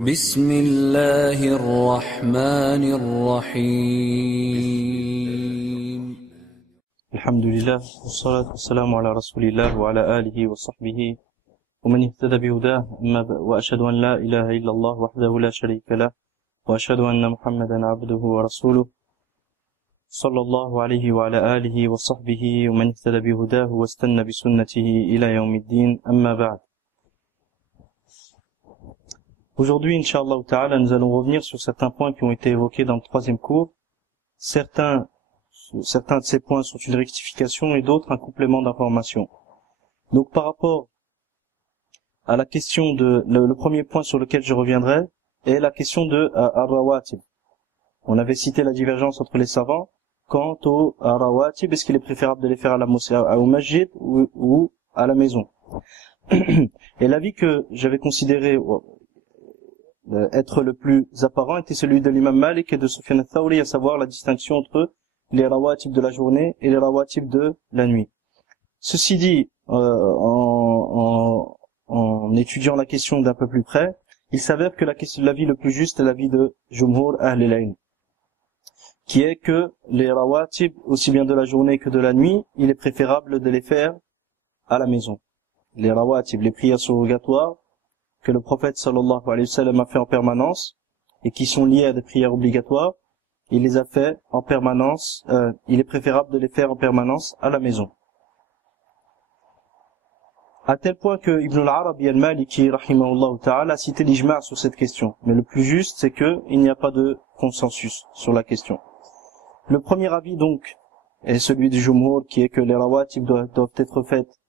بسم الله الرحمن الرحيم الحمد لله والصلاة والسلام على رسول الله وعلى آله وصحبه ومن اهتدى بهداه وأشهد أن لا إله إلا الله وحده لا شريك له وأشهد أن محمدا عبده ورسوله صلى الله عليه وعلى آله وصحبه ومن اهتدى بهداه واستنى بسنته إلى يوم الدين أما بعد. Aujourd'hui, Inch'Allah Ta'ala, nous allons revenir sur certains points qui ont été évoqués dans le troisième cours. Certains de ces points sont une rectification et d'autres un complément d'information. Donc par rapport à la question le premier point sur lequel je reviendrai est la question de Ar-Rawatib. On avait cité la divergence entre les savants quant au Ar-Rawatib, est-ce qu'il est préférable de les faire au masjid ou à la maison. Et l'avis que j'avais considéré être le plus apparent était celui de l'imam Malik et de Sufyan al-Thawri, à savoir la distinction entre les rawatib de la journée et les rawatib de la nuit. Ceci dit, en étudiant la question d'un peu plus près, il s'avère que l'avis le plus juste est l'avis de Jumhur Ahl al-Ilm, qui est que les rawatib, aussi bien de la journée que de la nuit, il est préférable de les faire à la maison. Les rawatib, les prières surrogatoires, que le prophète sallallahu alayhi wa sallam a fait en permanence et qui sont liées à des prières obligatoires, il les a fait en permanence, il est préférable de les faire en permanence à la maison. À tel point que Ibn al-Arabi al-Maliki rahimahullah ta'ala a cité l'ijma' sur cette question. Mais le plus juste, c'est que il n'y a pas de consensus sur la question. Le premier avis donc est celui du Jumhur, qui est que les rawatib doivent être faites,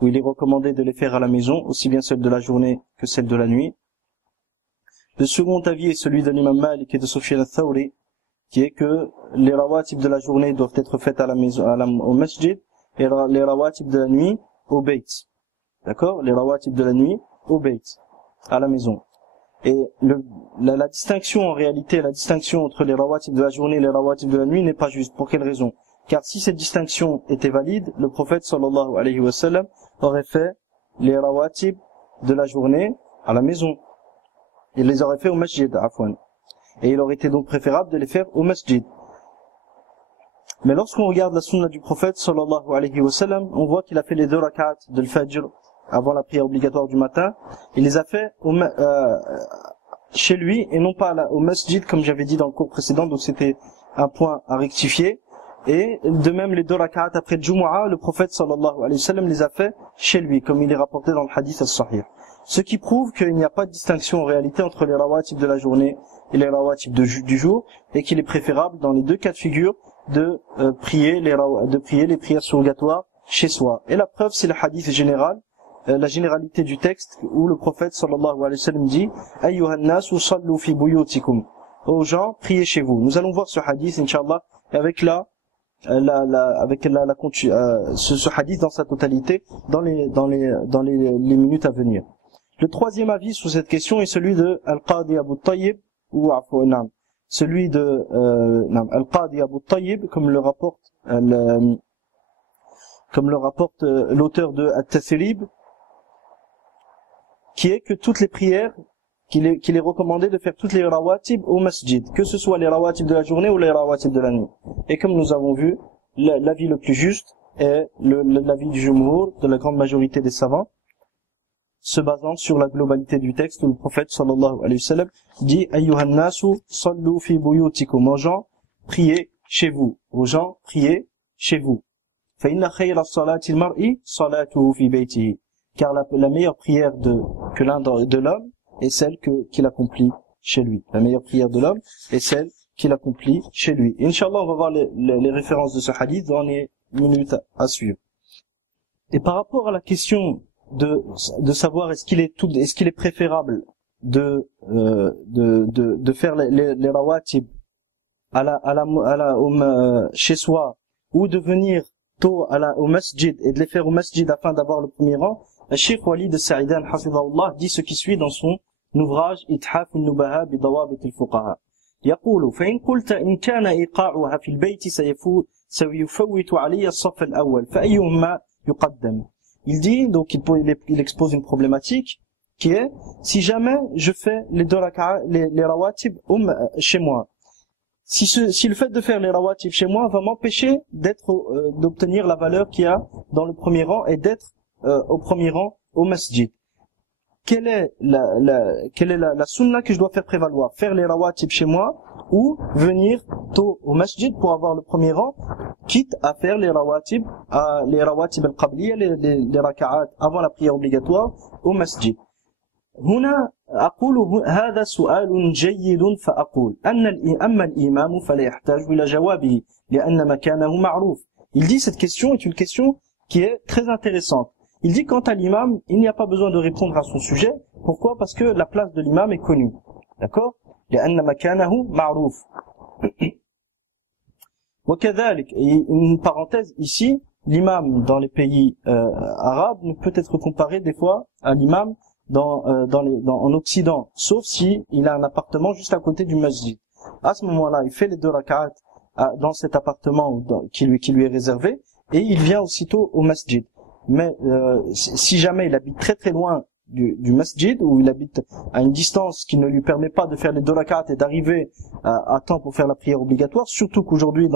où il est recommandé de les faire à la maison, aussi bien celles de la journée que celles de la nuit. Le second avis est celui de l'imam Malik et de Sufyan al-Thawri, qui est que les rawatib de la journée doivent être faites à la maison, au masjid, et les rawatib de la nuit au bayt. D'accord? Les rawatib de la nuit au bayt, à la maison. Et la distinction en réalité, la distinction entre les rawatib de la journée et les rawatib de la nuit n'est pas juste. Pour quelle raison? Car si cette distinction était valide, le prophète sallallahu alayhi wa sallam aurait fait les rawatib de la journée à la maison. Il les aurait fait au masjid, afwan. Et il aurait été donc préférable de les faire au masjid. Mais lorsqu'on regarde la sunna du prophète sallallahu alayhi wa sallam, on voit qu'il a fait les 2 rak'at de l'fajr avant la prière obligatoire du matin. Il les a fait chez lui et non pas au masjid comme j'avais dit dans le cours précédent, donc c'était un point à rectifier. Et de même les 2 rak'at après le Jumu'ah, le prophète sallallahu alayhi wa sallam les a fait chez lui, comme il est rapporté dans le hadith as-sahih. Ce qui prouve qu'il n'y a pas de distinction en réalité entre les rawatib de la journée et les rawatib du jour, et qu'il est préférable dans les 2 cas de figure de prier les prières surrogatoires chez soi. Et la preuve, c'est le hadith général, la généralité du texte, où le prophète sallallahu alayhi wa sallam dit ayyuhan nasu sallu fi buyutikum, aux gens, priez chez vous. Nous allons voir ce hadith inchallah avec ce hadith dans sa totalité dans les minutes à venir. Le troisième avis sur cette question est celui de Al-Qadi Abu Tayyib ou celui de Al-Qadi Abu Tayyib, comme le rapporte l'auteur de At-Tasrib, qui est que toutes les prières qu'il est recommandé de faire toutes les rawatib au masjid, que ce soit les rawatib de la journée ou les rawatib de la nuit. Et comme nous avons vu, l'avis le plus juste est l'avis du jumhur, de la grande majorité des savants, se basant sur la globalité du texte où le prophète sallallahu alayhi wa sallam dit ayyuhan nasu sallu fi buyutikum, aux gens, priez chez vous, aux gens, priez chez vous. Fa inna khayra salati al-mar'i salatuhu fi baytihi, car la meilleure prière de l'homme est celle qu'il accomplit chez lui. La meilleure prière de l'homme est celle qu'il accomplit chez lui. Inch'Allah, on va voir les références de ce hadith dans les minutes à suivre. Et par rapport à la question de savoir est-ce qu'il est préférable de faire les rawatib chez soi, ou de venir tôt au masjid et de les faire au masjid afin d'avoir le premier rang, le Cheikh Walid Saidan hafidhahullah dit ce qui suit dans son ouvrage Ithaf al-Nubaha bi Dawabit al-Fuqaha. يقول فإن قلت إن كان إيقاعها في البيت سيفوت علي الصف الأول فأيهما يقدم. Il dit, donc il expose une problématique, qui est si jamais je fais les deux rak'a, les rawatib chez moi. Si le fait de faire les rawatib chez moi va m'empêcher d'obtenir la valeur qu'il y a dans le premier rang et d'être au premier rang au masjid. Quelle est la sunna que je dois faire prévaloir? Faire les rawatib chez moi ou venir tôt au masjid pour avoir le premier rang, quitte à faire les rawatib al-qabliya, les raka'at avant la prière obligatoire au masjid. هنا أقول هذا سؤال جيد فأقول أما الإمام فلا يحتاج إلى جوابه لأن مكانه معروف. Il dit cette question est une question qui est très intéressante. Il dit quant à l'imam, il n'y a pas besoin de répondre à son sujet. Pourquoi? Parce que la place de l'imam est connue. D'accord? لأن مكانه معروف. وكذلك, une parenthèse ici, l'imam dans les pays arabes ne peut être comparé des fois à l'imam en Occident, sauf si il a un appartement juste à côté du masjid. À ce moment-là, il fait les deux rak'at dans cet appartement qui lui est réservé et il vient aussitôt au masjid. Mais si jamais il habite très très loin du masjid, ou il habite à une distance qui ne lui permet pas de faire les deux rak'at et d'arriver à temps pour faire la prière obligatoire, surtout qu'aujourd'hui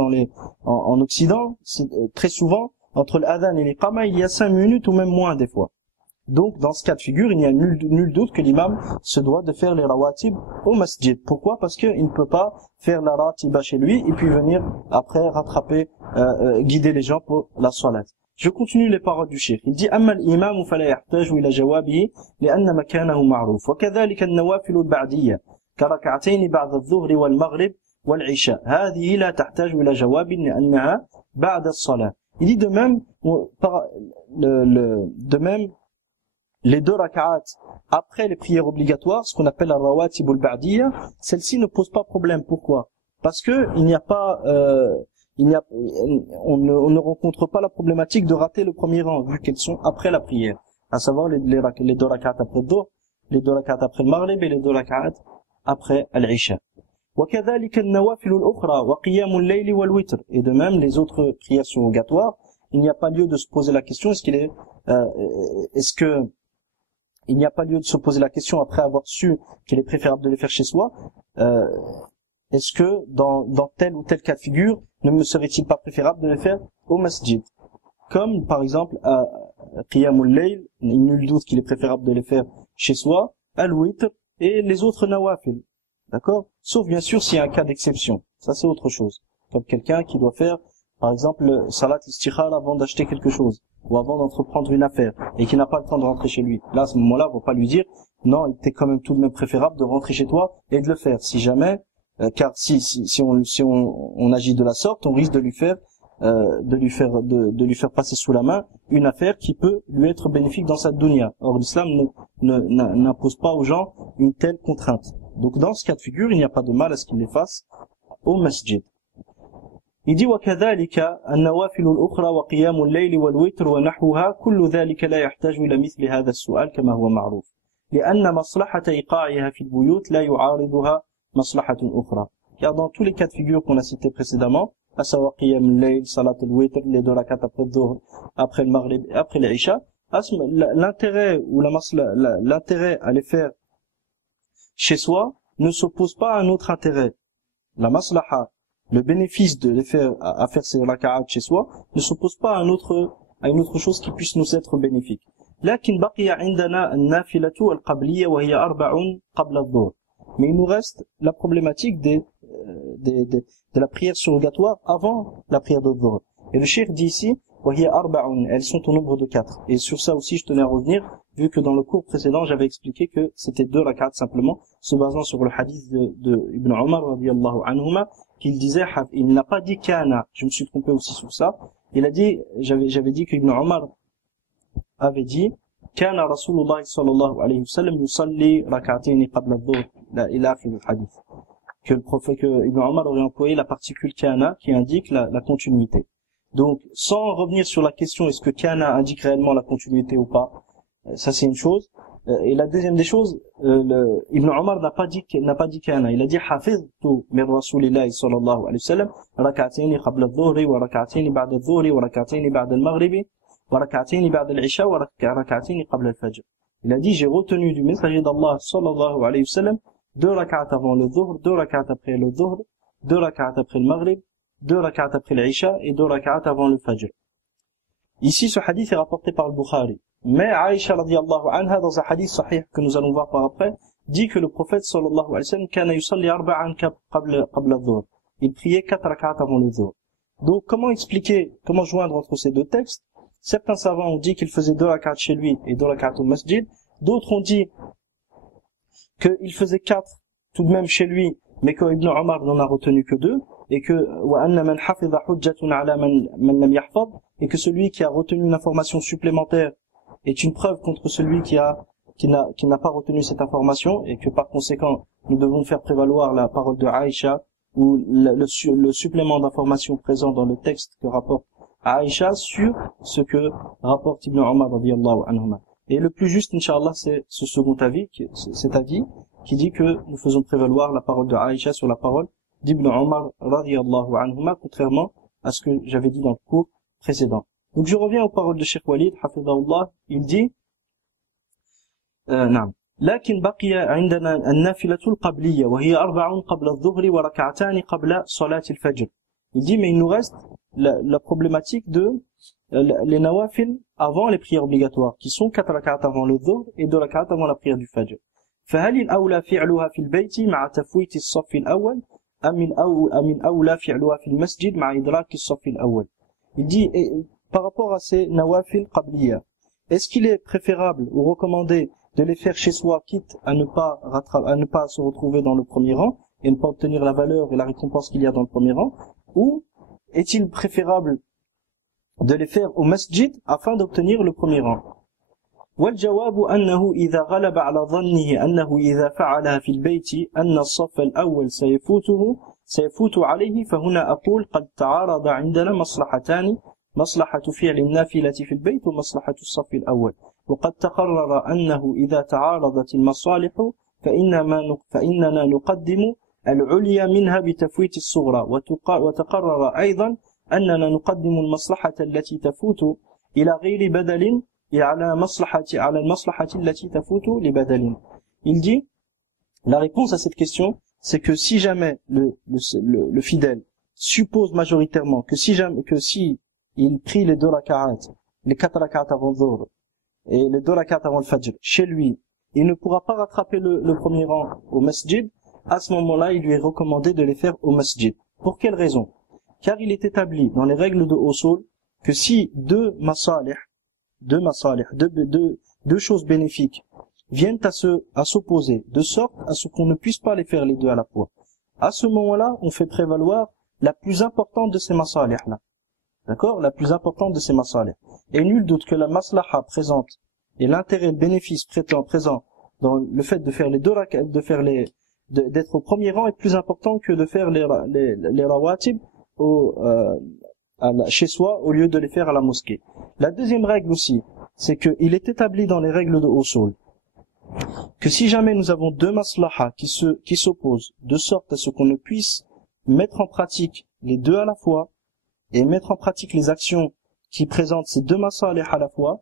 en Occident, très souvent entre l'adhan et l'iqama, il y a 5 minutes ou même moins des fois. Donc, dans ce cas de figure, il n'y a nul doute que l'imam se doit de faire les rawatib au masjid. Pourquoi? Parce qu'il ne peut pas faire la ratiba chez lui et puis venir après rattraper, guider les gens pour la salat. Je continue les paroles du cheikh. Il dit أما الإمام فلا يحتاج إلى جوابه لأن مكانه معروف وكذلك النوافل البعدية كركعتين بعد الظهر والمغرب والعشاء هذه لا تحتاج إلى جواب لأنها بعد الصلاة. Il dit de même les deux rak'at après les prières obligatoires, ce qu'on appelle la rawatib al-ba'diyya, celle-ci ne pose pas problème. Pourquoi? Parce que on ne rencontre pas la problématique de rater le premier rang, vu qu'elles sont après la prière. À savoir les deux rak'at après le dhuhr, les deux rak'at après le maghrib et les deux rak'at après al-isha. وكذلك النوافل الأخرى وقيام الليل والوتر. Et de même, les autres prières surrogatoires, il n'y a pas lieu de se poser la question, il n'y a pas lieu de se poser la question après avoir su qu'il est préférable de les faire chez soi. Est-ce que dans tel ou tel cas de figure, ne me serait-il pas préférable de les faire au masjid? Comme par exemple Qiyamul Layl, il nul doute qu'il est préférable de les faire chez soi, Al-Witr et les autres nawafil. D'accord? Sauf bien sûr s'il y a un cas d'exception. Ça c'est autre chose. Comme quelqu'un qui doit faire par exemple salat istikhara avant d'acheter quelque chose, ou avant d'entreprendre une affaire, et qui n'a pas le temps de rentrer chez lui. Là, à ce moment-là, on va pas lui dire, non, il était quand même tout de même préférable de rentrer chez toi et de le faire. Si jamais, car si on agit de la sorte, on risque de lui faire passer sous la main une affaire qui peut lui être bénéfique dans sa dunya. Or, l'islam n'impose pas aux gens une telle contrainte. Donc, dans ce cas de figure, il n'y a pas de mal à ce qu'il les fasse au masjid. Il dit وكذلك النوافل الأخرى وقيام الليل والوتر ونحوها كل ذلك لا يحتاج إلى مثل هذا السؤال كما هو معروف لأن مصلحة إيقاعها في البيوت لا يعارضها مصلحة أخرى. Car dans tous les cas de figure qu'on a cités précédemment, à savoir qiyam al-layl, salat al-witr, les deux rak'at après le dhuhr, après le maghrib et après l'isha, l'intérêt ou l'intérêt à les faire chez soi ne s'oppose pas à un autre intérêt. La maslaha, le bénéfice de les faire à faire ces raka'at chez soi ne s'oppose pas à une autre chose qui puisse nous être bénéfique. لكن بقي عندنا النافلة القبلية وهي 4 قبل الظهر. Mais il nous reste la problématique de la prière surrogatoire avant la prière de dhuhr. Et le cheikh dit ici وهي 4, elles sont au nombre de 4. Et sur ça aussi je tenais à revenir, vu que dans le cours précédent j'avais expliqué que c'était 2 rak'at simplement, se basant sur le hadith de Ibn Omar radiyallahu anhuma, qu'il disait, il n'a pas dit kana, je me suis trompé aussi sur ça, il a dit, j'avais dit qu'Ibn Omar avait dit, kana Rasulullah sallallahu alayhi wa sallam yusalli rak'atayn qabla adh-dhuhr, il a fait le hadith. Que Ibn Omar aurait employé la particule kana qui indique la continuité. Donc, sans revenir sur la question, est-ce que kana indique réellement la continuité ou pas, ça c'est une chose. Et la deuxième des choses, Ibn Omar n'a pas dit kana, il a dit hafiztu min Rasulillahi sallallahu alayhi wa sallam rak'atayn qabla adh-dhuhri wa rak'atayn ba'da adh-dhuhri wa rak'atayn ba'da al-maghribi wa rak'atayn ba'da al-isha wa rak'atayn qabla al-fajr. Il a dit, j'ai retenu du messager d'Allah, sallallahu alayhi wa sallam, 2 rak'at avant le dhuhr, 2 rak'at après le dhuhr, 2 rak'at après le maghrib, 2 rak'at après l'isha et 2 rak'at avant le fajr. Ici, ce hadith est rapporté par le Bukhari. Mais Aïcha radiyallahu anha, dans un hadith sahih que nous allons voir par après, dit que le prophète sallallahu alayhi wa sallam kana yusalli arba'an qabla adh-dhuhr. Il priait 4 rak'at avant le dhuhr. Donc, comment expliquer, comment joindre entre ces deux textes? Certains savants ont dit qu'il faisait 2 rak'at chez lui et 2 rak'at au masjid. D'autres ont dit qu'il faisait 4 tout de même chez lui, mais que Ibn Omar n'en a retenu que 2, et que وَأَنَّ مَنْ حَفِظَ حُجَّةٌ عَلَى مَنْ لَمْ يَحْفَظْ, et que celui qui a retenu une information supplémentaire est une preuve contre celui qui n'a pas retenu cette information, et que par conséquent nous devons faire prévaloir la parole de Aïcha ou le supplément d'information présent dans le texte que rapporte Aïcha sur ce que rapporte Ibn Omar radiyallahu anhuma. Et le plus juste, Inch'Allah, c'est ce second avis, cet avis qui dit que nous faisons prévaloir la parole de Aïcha sur la parole d'Ibn Omar radiyallahu anhuma, contrairement à ce que j'avais dit dans le cours précédent. Donc je reviens aux paroles de Cheikh Walid, hafidahullah. Il dit نعم لكن بقي عندنا النافلة القبلية وهي 4 قبل الظهر وركعتان قبل صلاة الفجر. Il dit mais il nous reste la problématique de les nawafil avant les prières obligatoires qui sont 4 rak'at avant le dhuhr et 2 rak'at avant la prière du fajr. فهل الأولى فعلها في البيت مع تفويت الصف الأول أم الأولى فعلها في المسجد مع إدراك الصف الأول. Il dit par rapport à ces nawafil qabliya, est-ce qu'il est préférable ou recommandé de les faire chez soi, quitte à ne pas se retrouver dans le premier rang et ne pas obtenir la valeur et la récompense qu'il y a dans le premier rang, ou est-il préférable de les faire au masjid afin d'obtenir le premier rang? والجواب أنه إذا غلب على ظنه أنه إذا فعلها في البيت أن الصف الأول سيفوت عليه فهنا أقول قد تعارض عندنا مصلحتان مصلحة فعل النافلة في البيت ومصلحة الصف الأول وقد تقرر أنه إذا تعارضت المصالح فإننا نقدم العليا منها بتفويت الصغرى وتقرر أيضا أننا نقدم المصلحة التي تفوت إلى غير بدل على المصلحة التي تفوت لبدل. Il dit, la réponse à cette question, c'est que si jamais le fidèle suppose majoritairement que si il prie les 2 rak'at, les 4 rak'at avant le dhuhr et les 2 rak'at avant le fajr chez lui, il ne pourra pas rattraper le premier rang au masjid. À ce moment-là, il lui est recommandé de les faire au masjid. Pour quelle raison? Car il est établi dans les règles de usul que si deux choses bénéfiques viennent à s'opposer, de sorte à ce qu'on ne puisse pas les faire les deux à la fois, à ce moment-là, on fait prévaloir la plus importante de ces masalih-là. D'accord? La plus importante de ces masalih. Et nul doute que la maslaha présente et l'intérêt, le bénéfice présent dans le fait de faire les 2 rak'at, d'être au premier rang est plus important que de faire les rawatib chez soi au lieu de les faire à la mosquée. La deuxième règle aussi, c'est qu'il est établi dans les règles de usul que si jamais nous avons 2 maslahas qui s'opposent de sorte à ce qu'on ne puisse mettre en pratique les 2 à la fois et mettre en pratique les actions qui présentent ces 2 masalih à la fois,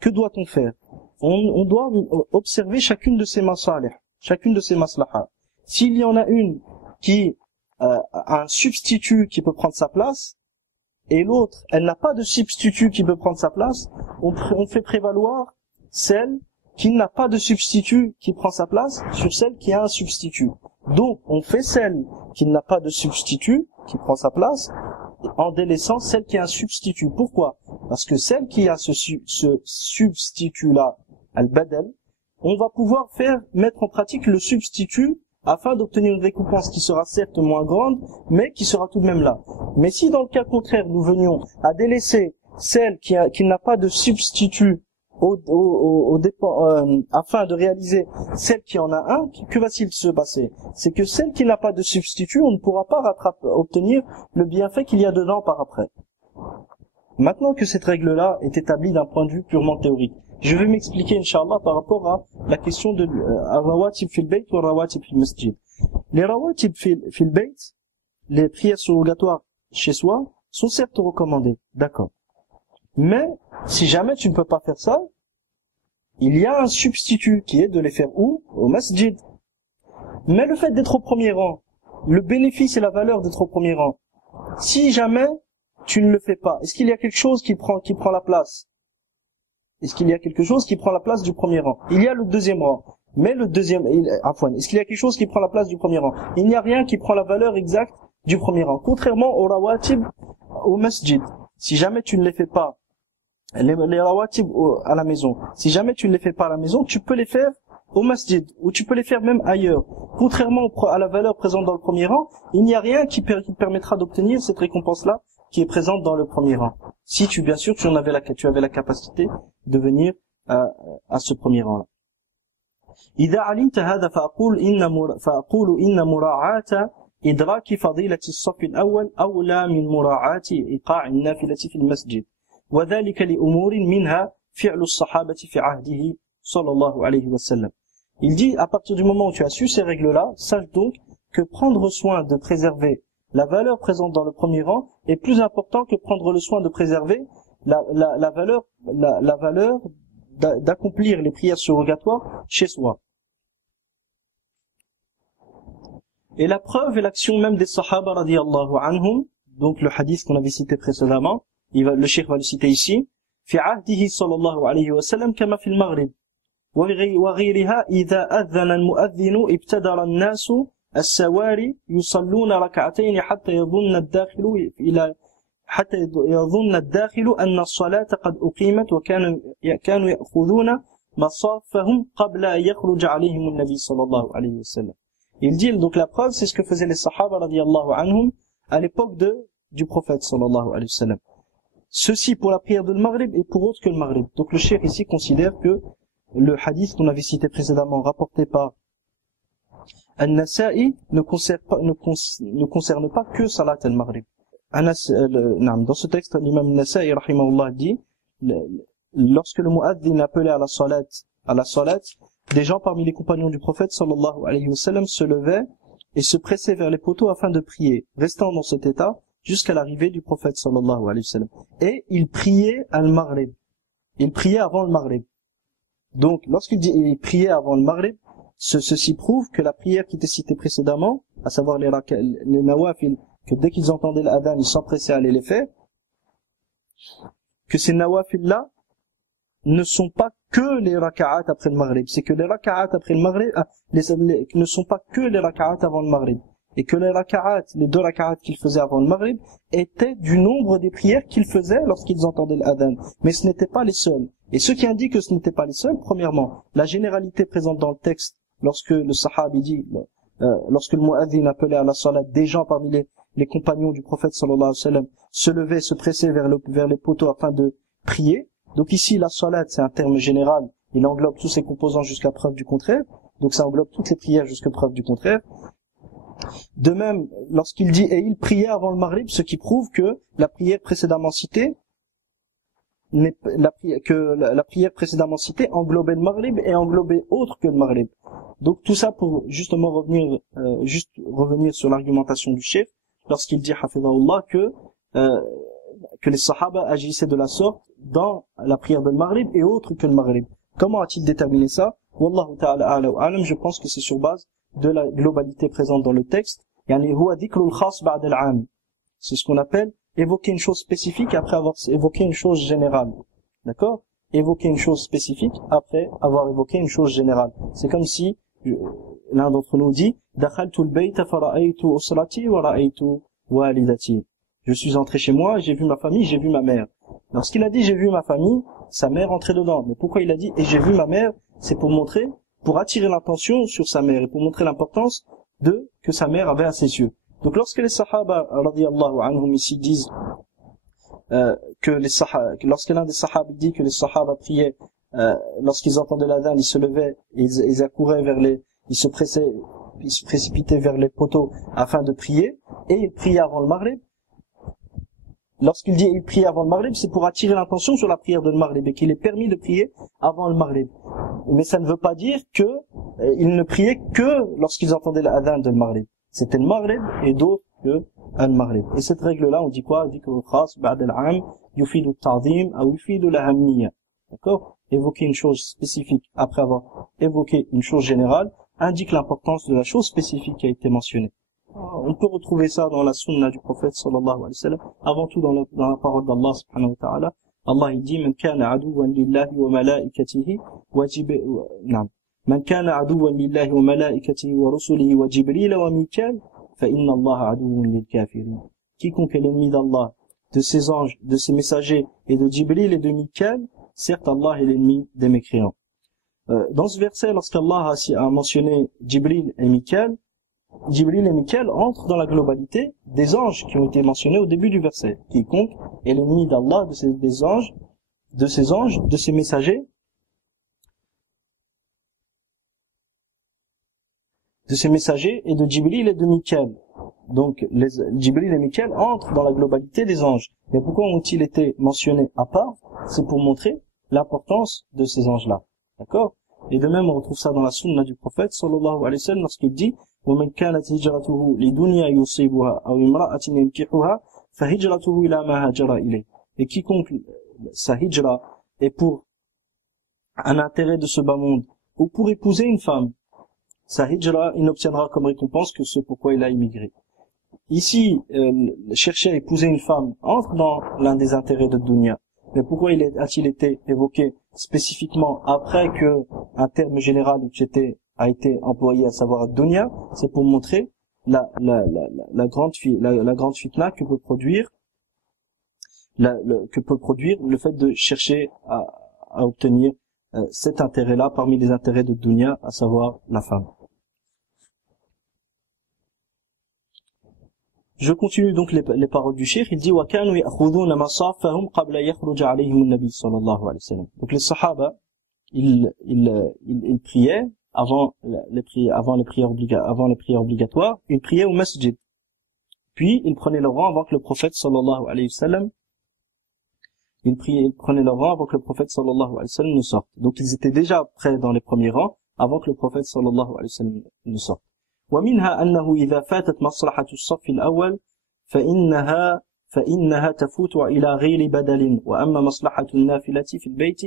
que doit-on faire? On doit observer chacune de ces masalih, chacune de ces maslahas. S'il y en a une qui a un substitut qui peut prendre sa place, et l'autre, elle n'a pas de substitut qui peut prendre sa place, on fait prévaloir celle qui n'a pas de substitut qui prend sa place sur celle qui a un substitut. Donc, on fait celle qui n'a pas de substitut qui prend sa place en délaissant celle qui a un substitut. Pourquoi? Parce que celle qui a ce substitut-là, al-badal, on va pouvoir mettre en pratique le substitut afin d'obtenir une récompense qui sera certes moins grande, mais qui sera tout de même là. Mais si dans le cas contraire, nous venions à délaisser celle qui n'a pas de substitut afin de réaliser celle qui en a un, que va-t-il se passer? C'est que celle qui n'a pas de substitut, on ne pourra pas obtenir le bienfait qu'il y a dedans par après. Maintenant que cette règle-là est établie d'un point de vue purement théorique, je vais m'expliquer, Inch'Allah, par rapport à la question de rawatib fil bayt ou rawatib fil masjid. Les rawatib fil bayt, les prières surrogatoires chez soi, sont certes recommandées, d'accord. Mais, si jamais tu ne peux pas faire ça, il y a un substitut qui est de les faire où? Au masjid. Mais le fait d'être au premier rang, le bénéfice et la valeur d'être au premier rang, si jamais tu ne le fais pas, est-ce qu'il y a quelque chose qui prend la place? Est-ce qu'il y a quelque chose qui prend la place du premier rang? Il y a le deuxième rang. Mais le deuxième, est-ce qu'il y a quelque chose qui prend la place du premier rang? Il n'y a rien qui prend la valeur exacte du premier rang. Contrairement aux rawatib au masjid. Si jamais tu ne les fais pas, les rawatib à la maison, si jamais tu ne les fais pas à la maison, tu peux les faire au masjid, ou tu peux les faire même ailleurs. Contrairement à la valeur présente dans le premier rang, il n'y a rien qui te permettra d'obtenir cette récompense-là qui est présente dans le premier rang. Si bien sûr, tu avais la capacité de venir à ce premier rang-là. إذا علمت هذا فأقول إن مراعاة إدراك فضيلة الصف الأول أولى من مراعاة إيقاع النافلة في المسجد وذلك لأمور منها فعل الصحابة في عهده صلى الله عليه وسلم. Il dit, à partir du moment où tu as su ces règles-là, sache donc que prendre soin de préserver la valeur présente dans le premier rang est plus important que prendre le soin de préserver la valeur d'accomplir les prières surrogatoires chez soi. Et la preuve est l'action même des sahaba radiyallahu anhum, donc le hadith qu'on avait cité précédemment, le cheikh va le citer ici, في عهده صلى الله عليه وسلم كما في المغرب وغيرها إذا أذن المؤذن ابتدر الناس السواري يصلون ركعتين حتى يظن الداخل أن الصلاة قد أقيمت كانوا يأخذون مصافهم قبل أن يخرج عليهم النبي صلى الله عليه وسلم. Il dit, donc la preuve, c'est ce que faisaient les sahaba radiyallahu anhum à l'époque du prophète sallallahu alayhi wa sallam. Ceci pour la prière de Maghrib et pour autre que le Maghrib. Donc le cheikh ici considère que le hadith qu'on avait cité précédemment, rapporté par An-Nasa'i, ne concerne pas que Salat al-Maghrib. Dans ce texte, l'imam An-Nasa'i rahimahullah dit, lorsque le mu'adhin appelait à la salat, des gens parmi les compagnons du prophète sallallahu alayhi wa sallam se levaient et se pressaient vers les poteaux afin de prier, restant dans cet état jusqu'à l'arrivée du prophète sallallahu alayhi wa sallam. Et il priait al-Maghrib. Il priait avant le Maghrib. Donc, lorsqu'il dit il priait avant le Maghrib, ceci prouve que la prière qui était citée précédemment, à savoir les nawafil, que dès qu'ils entendaient l'adhan, ils s'empressaient à aller les faire, que ces nawafil-là ne sont pas que les raka'at après le Maghrib. C'est que les raka'at après le Maghrib ne sont pas que les raka'at avant le Maghrib. Et que les deux raka'at qu'ils faisaient avant le Maghrib étaient du nombre des prières qu'ils faisaient lorsqu'ils entendaient l'adhan. Mais ce n'étaient pas les seuls. Et ce qui indique que ce n'étaient pas les seuls, premièrement, la généralité présente dans le texte, lorsque le sahabi dit, lorsque le mu'adhin appelait à la salat, des gens parmi les compagnons du prophète sallallahu alayhi wa sallam se levaient, se pressaient vers les poteaux afin de prier. Donc ici, la salat, c'est un terme général, il englobe tous ses composants jusqu'à preuve du contraire, donc ça englobe toutes les prières jusqu'à preuve du contraire. De même, lorsqu'il dit « et il priait avant le Maghrib », ce qui prouve que la prière précédemment citée, la prière précédemment citée englobait le Maghrib et englobait autre que le Maghrib. Donc tout ça pour justement revenir sur l'argumentation du chef, lorsqu'il dit « hafidahullah » que les sahaba agissaient de la sorte dans la prière de Maghrib et autre que le Maghrib. Comment a-t-il déterminé ça? Wallahu ta'ala a'la wa a'lam, je pense que c'est sur base de la globalité présente dans le texte. Yani huwa dhikrul khas ba'd al-'am. C'est ce qu'on appelle évoquer une chose spécifique après avoir évoqué une chose générale. D'accord? Évoquer une chose spécifique après avoir évoqué une chose générale. C'est comme si l'un d'entre nous dit dakhaltu al-bayta fara'aytu usrati wa ra'aytu walidati. Je suis entré chez moi, j'ai vu ma famille, j'ai vu ma mère. Lorsqu'il a dit j'ai vu ma famille, sa mère entrait dedans. Mais pourquoi il a dit et j'ai vu ma mère? C'est pour attirer l'attention sur sa mère et pour montrer l'importance que sa mère avait à ses yeux. Donc lorsque les sahaba radiyallahu anhum ici disent lorsque l'un des sahaba dit que les sahaba priaient lorsqu'ils entendaient l'adhan, ils se levaient et ils accouraient ils se précipitaient vers les poteaux afin de prier et ils priaient avant le Maghrib. Lorsqu'il dit il prie avant le Maghrib, c'est pour attirer l'attention sur la prière de le Maghrib et qu'il est permis de prier avant le Maghrib. Mais ça ne veut pas dire que ils ne priaient que lorsqu'ils entendaient l'adhan de le Maghrib. C'était le Maghrib et d'autres que le Maghrib. Et cette règle-là, on dit quoi? On dit que le khas ba'd al-'am yufidu at-ta'zim ou yufidu al-ahamiyya. D'accord? évoquer une chose spécifique après avoir évoqué une chose générale indique l'importance de la chose spécifique qui a été mentionnée. On peut retrouver ça dans la sunna du prophète sallallahu alayhi wa sallam, avant tout dans la parole d'Allah subhanahu wa ta'ala. Allah il dit man kana aduwan lillahi wa malaikatihi wa jibril man kana aduwan lillahi wa malaikatihi wa rusulihi wa jibril wa mikal fa inna Allah aduwwun lil kafirin. Quiconque est l'ennemi d'Allah, de ses anges, de ses messagers et de Jibril et de Mikael, certes Allah est l'ennemi des mécréants. Dans ce verset, lorsqu'Allah a mentionné Jibril et Mikael entrent dans la globalité des anges qui ont été mentionnés au début du verset. Quiconque est l'ennemi d'Allah, de ses anges, de ses messagers, et de Jibril et de Mikael. Donc, Jibril et Mikael entrent dans la globalité des anges. Mais pourquoi ont-ils été mentionnés à part? C'est pour montrer l'importance de ces anges-là. D'accord? Et de même, on retrouve ça dans la sunna du prophète, sallallahu alayhi wa sallam, lorsqu'il dit, وَمَنْ كَانَتْ هِجْرَتُهُ لِدُنْيَا يُصِيبُهَا أَوْ امْرَأَةٍ يَنْكِحُهَا فَهِجْرَتُهُ إِلَى مَا هَاجَرَ إِلَيْهِ. Et quiconque sa hijra est pour un intérêt de ce bas monde, ou pour épouser une femme, sa hijra, il n'obtiendra comme récompense que ce pourquoi il a immigré. Ici, chercher à épouser une femme entre dans l'un des intérêts de dunya. Mais pourquoi a-t-il été évoqué spécifiquement après que un terme général a été employé, à savoir dunya? C'est pour montrer la grande fitna que peut produire le fait de chercher à obtenir cet intérêt-là parmi les intérêts de dunya, à savoir la femme. Je continue donc les paroles du cheikh. Il dit وَكَانُوا يَأْخُذُونَ مَصَافَهُمْ قَبْلَ يَخْرُجَ عَلَيْهِمُ النَّبِيُّ صلى الله عليه وسلم. Donc les sahaba, ils priaient avant les prières obligatoires, ils priaient au masjid. Puis ils prenaient leur rang avant que le prophète sallallahu alayhi wa sallam ils prenaient leur rang avant que le prophète sallallahu alayhi wa sallam ne sorte. Donc ils étaient déjà prêts dans les premiers rangs avant que le prophète sallallahu alayhi wa sallam ne sorte. ومنها أنه إذا فاتت مصلحة الصف الأول فإنها تفوت إلى غير بدل وأما مصلحة النافلة في البيت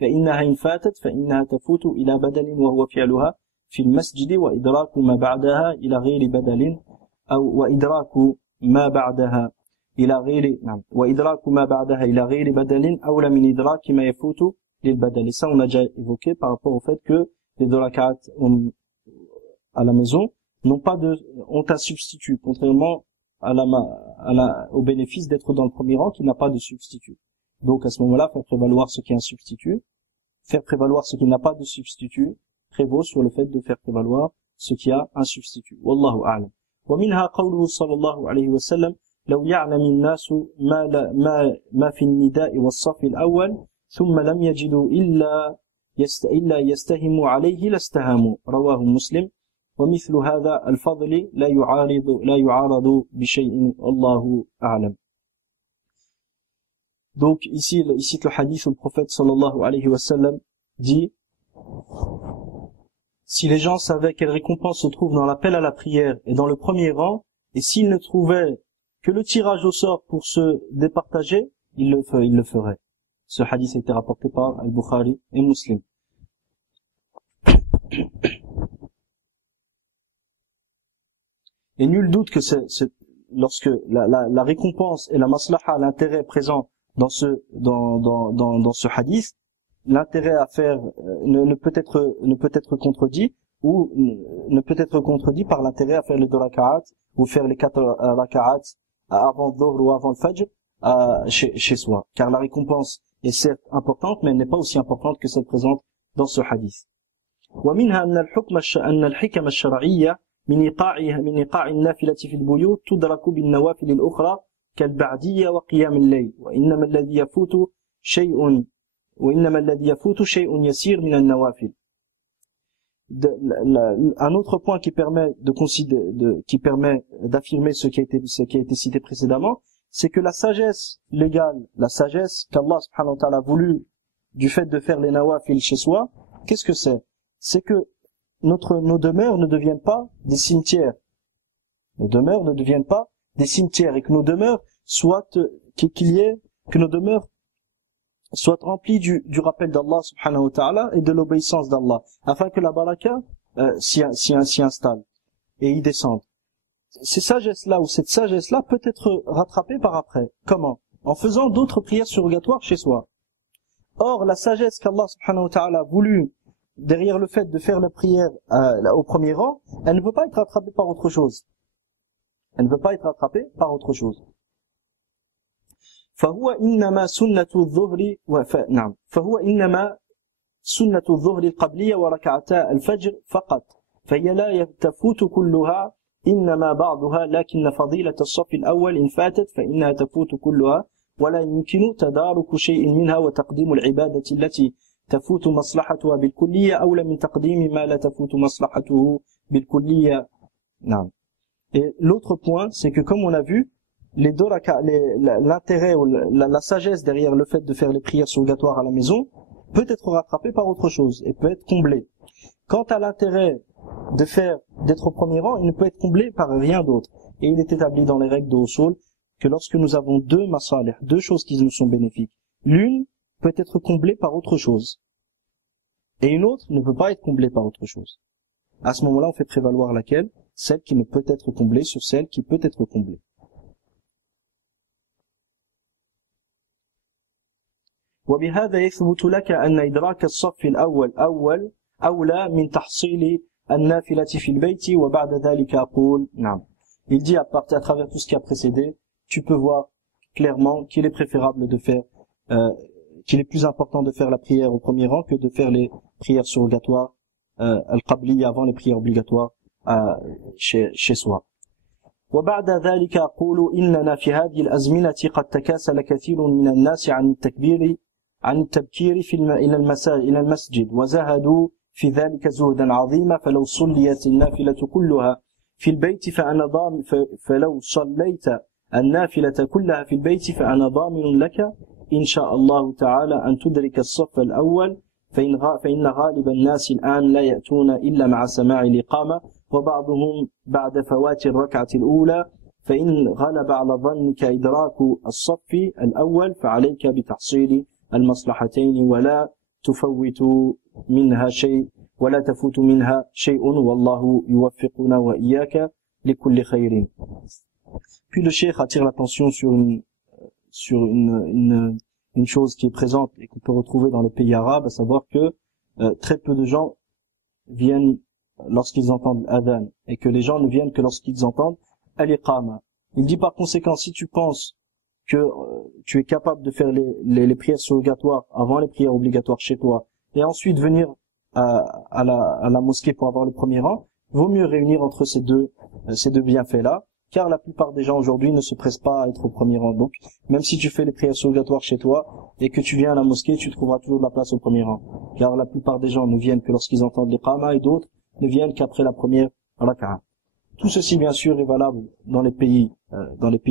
فإنها إن فاتت فإنها تفوت إلى بدل وهو فعلها في المسجد وإدراك ما بعدها إلى غير بدل وإدراك ما بعدها إلى غير بدل أولى من إدراك ما يفوت للبدل. Et ça on a déjà évoqué par rapport au fait que les deux rak'at à la maison ont un substitut, contrairement au bénéfice d'être dans le premier rang qui n'a pas de substitut. Donc, à ce moment-là, faire prévaloir ce qui est un substitut, faire prévaloir ce qui n'a pas de substitut, prévaut sur le fait de faire prévaloir ce qui a un substitut. Wallahu a'lam. ومنها قوله صلى الله عليه وسلم لو يعلم الناس ما في النداء والصف الأول ثم لم يجدوا إلا يستهموا عليه لاستهاموا. رواه مسلم. ومثل هذا الفضل لا يعارض بشيء والله أعلم. Donc ici il cite le hadith où le prophète sallallahu alayhi wa sallam dit: si les gens savaient quelle récompense se trouve dans l'appel à la prière et dans le premier rang, et s'ils ne trouvaient que le tirage au sort pour se départager, ils le feraient. Ce hadith a été rapporté par Al-Bukhari et Muslim. Et nul doute que lorsque la récompense et la maslaha, l'intérêt présent dans ce hadith, l'intérêt à faire ne peut être contredit ou ne peut être contredit par l'intérêt à faire les 2 rak'at ou faire les 4 rak'at avant le dhuhr ou avant le fajr chez soi. Car la récompense est certes importante, mais elle n'est pas aussi importante que celle présente dans ce hadith. ومنها أن الحكم الشرعية من إيقاع النافلة في البيوت تدرك بالنوافل الأخرى كالبعدية وقيام الليل وإنما الذي يفوت شيء يسير من النوافل. Un autre point qui permet d'affirmer ce qui a été cité précédemment, c'est que la sagesse légale, la sagesse qu'Allah subhanahu wa ta'ala a voulu du fait de faire les nawafil chez soi, qu'est-ce que c'est? C'est que nos demeures ne deviennent pas des cimetières. Nos demeures ne deviennent pas des cimetières et que nos demeures que nos demeures soit rempli du rappel d'Allah subhanahu wa ta'ala et de l'obéissance d'Allah, afin que la baraka s'y installe et y descende. Ces sagesses-là ou cette sagesse-là peut être rattrapée par après. Comment? En faisant d'autres prières surrogatoires chez soi. Or, la sagesse qu'Allah subhanahu wa ta'ala a voulu derrière le fait de faire la prière au premier rang, elle ne peut pas être rattrapée par autre chose. Elle ne peut pas être rattrapée par autre chose. فهو إنما سنة الظهر نعم فهو إنما سنة الظهر القبلية وركعتا الفجر فقط فهي لا تفوت كلها إنما بعضها لكن فضيلة الصف الأول إن فاتت فإنها تفوت كلها ولا يمكن تدارك شيء منها وتقديم العبادة التي تفوت مصلحتها بالكلية أولى من تقديم ما لا تفوت مصلحته بالكلية. نعم. Et l'autre point, c'est que comme on a vu, les deux l'intérêt ou la sagesse derrière le fait de faire les prières surrogatoires à la maison peut être rattrapé par autre chose et peut être comblé. Quant à l'intérêt d'être au premier rang, il ne peut être comblé par rien d'autre. Et il est établi dans les règles de Usul que lorsque nous avons deux masalih, deux choses qui nous sont bénéfiques, l'une peut être comblée par autre chose et une autre ne peut pas être comblée par autre chose. À ce moment-là, on fait prévaloir laquelle? Celle qui ne peut être comblée sur celle qui peut être comblée. وبهذا يثبت لك أن إدراك الصف الأول أولى من تحصيل النافلة في البيت وبعد ذلك أقول نعم. Il dit à travers tout ce qui a précédé, tu peux voir clairement qu'il est préférable de faire, qu'il est plus important de faire la prière au premier rang que de faire les prières surrogatoires al-qabli avant les prières obligatoires chez soi. وبعد ذلك أقول إننا في هذه الأزمنة قد تكاسل كثير من الناس عن التبكير إلى المسجد وزهدوا في ذلك زهدا عظيما فلو صليت النافلة كلها في البيت فلو صليت النافلة كلها في البيت فأنا ضامن لك إن شاء الله تعالى أن تدرك الصف الأول فإن غالب الناس الآن لا يأتون إلا مع سماع الإقامة وبعضهم بعد فوات الركعة الأولى فإن غلب على ظنك إدراك الصف الأول فعليك بتحصيل المصلحتين ولا تفوت منها شيء والله يوفقنا وإياك لكل خير. Puis le cheikh attire l'attention sur une chose qui est présente et qu'on peut retrouver dans les pays arabes, à savoir que très peu de gens viennent lorsqu'ils entendent l'adhan et que les gens ne viennent que lorsqu'ils entendent al-iqama. Il dit par conséquent, si tu penses que tu es capable de faire les prières surrogatoires avant les prières obligatoires chez toi et ensuite venir à la mosquée pour avoir le premier rang, vaut mieux réunir entre ces deux bienfaits-là, car la plupart des gens aujourd'hui ne se pressent pas à être au premier rang. Donc, même si tu fais les prières surrogatoires chez toi et que tu viens à la mosquée, tu trouveras toujours de la place au premier rang. Car la plupart des gens ne viennent que lorsqu'ils entendent l'iqama et d'autres ne viennent qu'après la première raka'a. Tout ceci, bien sûr, est valable dans les pays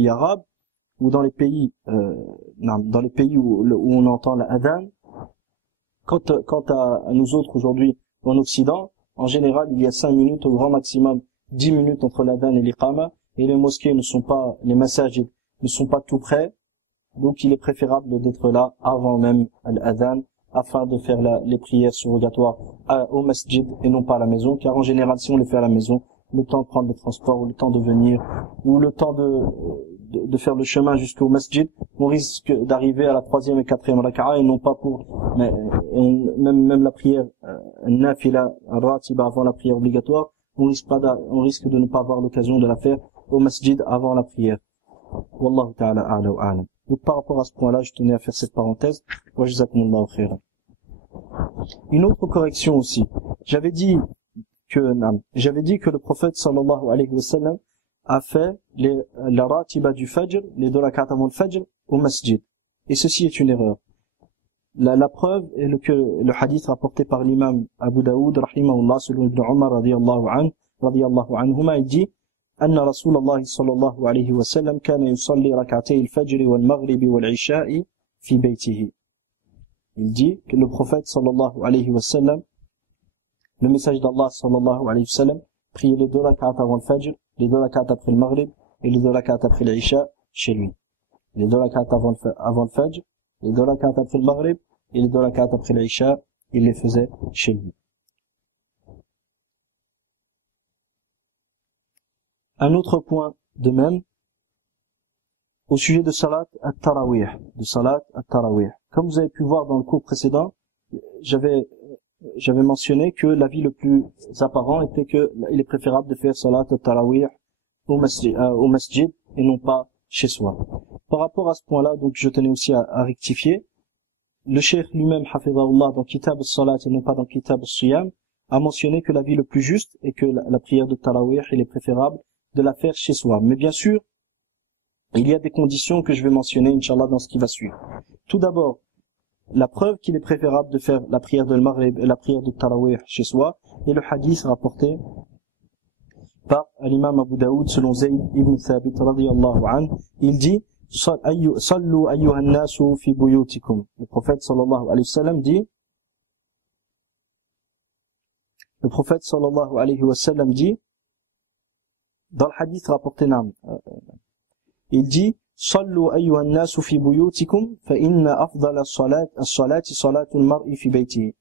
arabes ou dans les pays où on entend la adhan. Quant à nous autres aujourd'hui en Occident, en général, il y a 5 minutes au grand maximum, 10 minutes entre l'adhan et l'iqama, et les mosquées les massages ne sont pas tout près, donc il est préférable d'être là avant même l'adhan, afin de faire les prières surrogatoires au masjid et non pas à la maison, car en général, si on les fait à la maison, le temps de prendre les transports, ou le temps de venir, ou le temps de faire le chemin jusqu'au masjid, on risque d'arriver à la 3e et 4e raka'a et non pas même la prière nafila ratiba avant la prière obligatoire, on risque de ne pas avoir l'occasion de la faire au masjid avant la prière. Wallahu ta'ala a'la wa a'lam. Donc par rapport à ce point-là, je tenais à faire cette parenthèse. Wa jazakumullahu khairan. Une autre correction aussi. J'avais dit que le prophète sallallahu alayhi wa sallam a fait la ratiba du fajr, les 2 rak'at avant le fajr, au masjid. Et ceci est une erreur. La preuve est que le hadith rapporté par l'imam Abu Daoud, rahimahullah, selon Ibn Umar, radiyallahu anhuma, il dit أن رسول الله صلى الله عليه وسلم كان يصلي ركعتي الفجر والمغرب والعشاء في بيته. Il dit que le prophète sallallahu alayhi wa sallam, le message d'Allah sallallahu alayhi wa sallam, priait les 2 rak'at avant le fajr, les 2 rak'at après le maghrib et les 2 rak'at après l'isha chez lui. Les 2 rak'at avant le fajr Les 2 rak'at après le Maghrib et les 2 rak'at après l'Isha, il les faisait chez lui. Un autre point de même, au sujet de Salat at-Tarawih, Comme vous avez pu voir dans le cours précédent, j'avais mentionné que l'avis le plus apparent était que il est préférable de faire Salat at-Tarawih au masjid et non pas chez soi. Par rapport à ce point-là, donc je tenais aussi à rectifier. Le cheikh lui-même, hafidhahullah, dans Kitab al-Salat et non pas dans Kitab al-Siyam, a mentionné que l'avis le plus juste est que la prière de Tarawih, il est préférable de la faire chez soi. Mais bien sûr, il y a des conditions que je vais mentionner, Inch'Allah, dans ce qui va suivre. Tout d'abord, la preuve qu'il est préférable de faire la prière de Maghrib et la prière de Tarawih chez soi, et le hadith rapporté par l'imam Abu Daoud selon Zayd ibn Thabit radiyallahu anhu. Il dit, Sallu ayyuhan nasu fi buyutikum. Le prophète sallallahu alayhi wa sallam dit, dans le hadith rapporté il dit, Sallu ayyuhan nasu fi buyutikum, fa inna afdala as-salati salatul mar'i fi baytihi.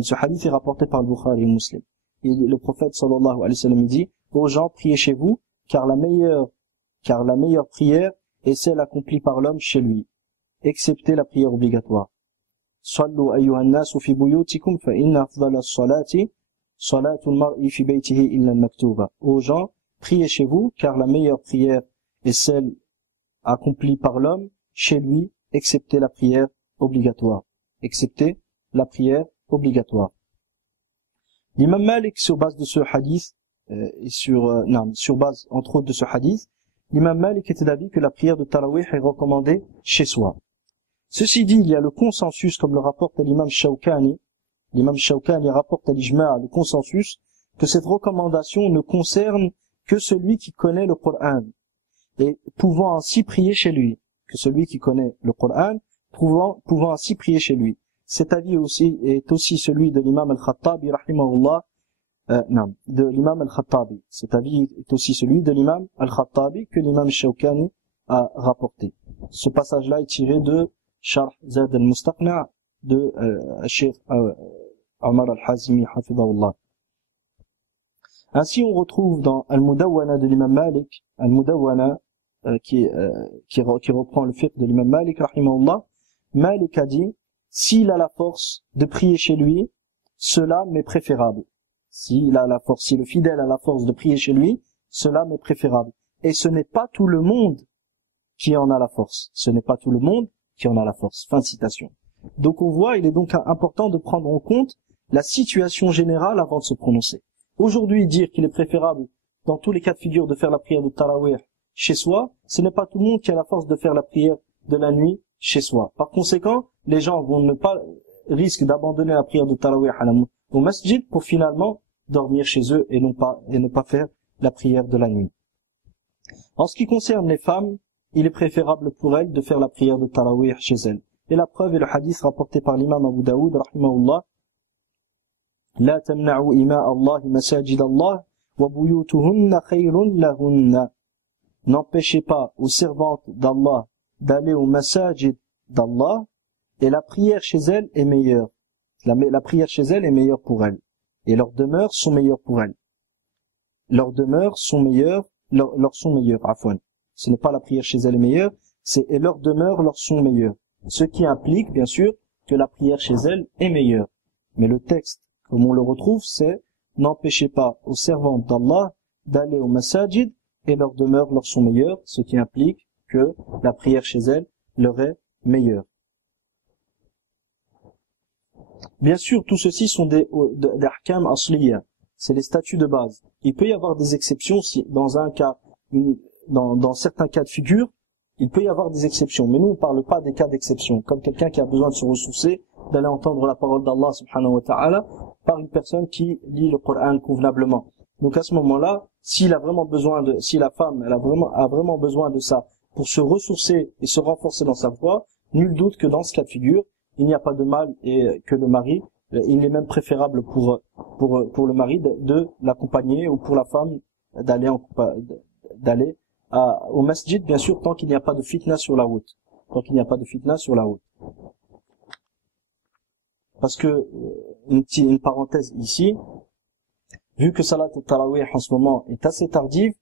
Ce hadith est rapporté par le Bukhari et Muslim. Et le prophète sallallahu alayhi wa sallam dit, aux gens, priez chez vous, car la meilleure prière est celle accomplie par l'homme chez lui, excepté la prière obligatoire. Sallu ayyuhan nasu fi buyutikum, fa inna afdala as-salati salatul mar'i fi baytihi illa al-maktuba. Aux gens, priez chez vous, car la meilleure prière est celle accomplie par l'homme chez lui, excepté la prière obligatoire. L'imam Malik, sur base de ce hadith, sur base entre autres de ce hadith, l'imam Malik était d'avis que la prière de Tarawih est recommandée chez soi. Ceci dit, il y a le consensus, comme le rapporte l'imam Shawkani. L'imam Shawkani rapporte à l'Ijma' le consensus que cette recommandation ne concerne que celui qui connaît le Coran et pouvant ainsi prier chez lui. Que celui qui connaît le Coran pouvant ainsi prier chez lui. Cet avis est aussi celui de l'imam al-Khattabi, rahimahullah, de l'imam al-Khattabi. Cet avis est aussi celui de l'imam al-Khattabi que l'imam Shawkani a rapporté. Ce passage-là est tiré de Sharh Zad al-Mustaqna' de Cheikh Omar al-Hazmi, hafidhahullah. Ainsi, on retrouve dans Al-Mudawwana de l'imam Malik, Al-Mudawwana, qui reprend le fiqh de l'imam Malik, rahimahullah. Malik a dit, s'il a la force de prier chez lui, cela m'est préférable. Si le fidèle a la force de prier chez lui, cela m'est préférable. Et ce n'est pas tout le monde qui en a la force. Fin de citation. Donc on voit, il est donc important de prendre en compte la situation générale avant de se prononcer. Aujourd'hui, dire qu'il est préférable, dans tous les cas de figure, de faire la prière de Tarawih chez soi, ce n'est pas tout le monde qui a la force de faire la prière de la nuit chez soi. Par conséquent, les gens risquent d'abandonner la prière de Tarawih au masjid pour finalement dormir chez eux et ne pas faire la prière de la nuit. En ce qui concerne les femmes, il est préférable pour elles de faire la prière de Tarawih chez elles. Et la preuve est le hadith rapporté par l'imam Abu Daoud, rahimahullah, La tamna'u ima Allah masajid Allah wa buyutuhunna khayrun lahunna. N'empêchez pas aux servantes d'Allah d'aller au masajid d'Allah, et la prière chez elles est meilleure. La prière chez elles est meilleure pour elles. Et leurs demeures sont meilleures pour elles. Leurs sont meilleures, afwan. Ce n'est pas la prière chez elles est meilleure, et leurs demeures leur sont meilleures. Ce qui implique, bien sûr, que la prière chez elles est meilleure. Mais le texte, comme on le retrouve, c'est « N'empêchez pas aux servantes d'Allah d'aller au masajid et leurs demeures leur sont meilleures », ce qui implique que la prière chez elles leur est meilleure. Bien sûr, tout ceci sont des ahkam asliya, c'est les statuts de base. Il peut y avoir des exceptions si, dans certains cas de figure, il peut y avoir des exceptions, mais nous on parle pas des cas d'exception, comme quelqu'un qui a besoin de se ressourcer, d'aller entendre la parole d'Allah subhanahu wa ta'ala par une personne qui lit le Coran convenablement. Donc à ce moment-là, si la femme a vraiment besoin de ça pour se ressourcer et se renforcer dans sa foi, nul doute que dans ce cas de figure, il n'y a pas de mal et que le mari, il est même préférable pour le mari de l'accompagner ou pour la femme d'aller au masjid, bien sûr, tant qu'il n'y a pas de fitna sur la route. Parce que, une parenthèse ici, vu que Salat al-Tarawih en ce moment est assez tardive,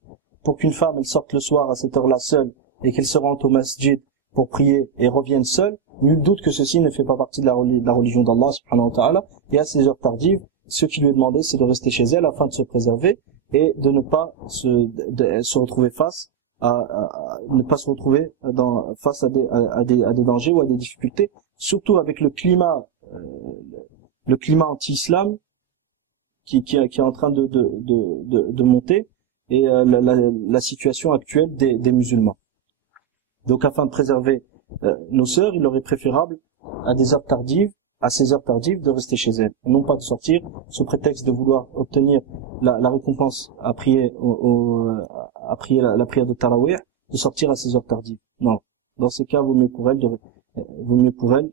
pour qu'une femme elle sorte le soir à cette heure-là seule et qu'elle se rende au masjid pour prier et revienne seule, nul doute que ceci ne fait pas partie de la religion d'Allah subhanahu wa ta'ala. Et à ces heures tardives, ce qui lui est demandé, c'est de rester chez elle afin de se préserver et de ne pas se retrouver face face à des dangers ou à des difficultés, surtout avec le climat anti-islam qui est en train de monter et la situation actuelle des musulmans. Donc afin de préserver nos sœurs, il leur est préférable à ces heures tardives, de rester chez elles, et non pas de sortir sous prétexte de vouloir obtenir la récompense à prier la prière de Tarawih, de sortir à ces heures tardives. Non. Dans ces cas, vaut mieux pour elle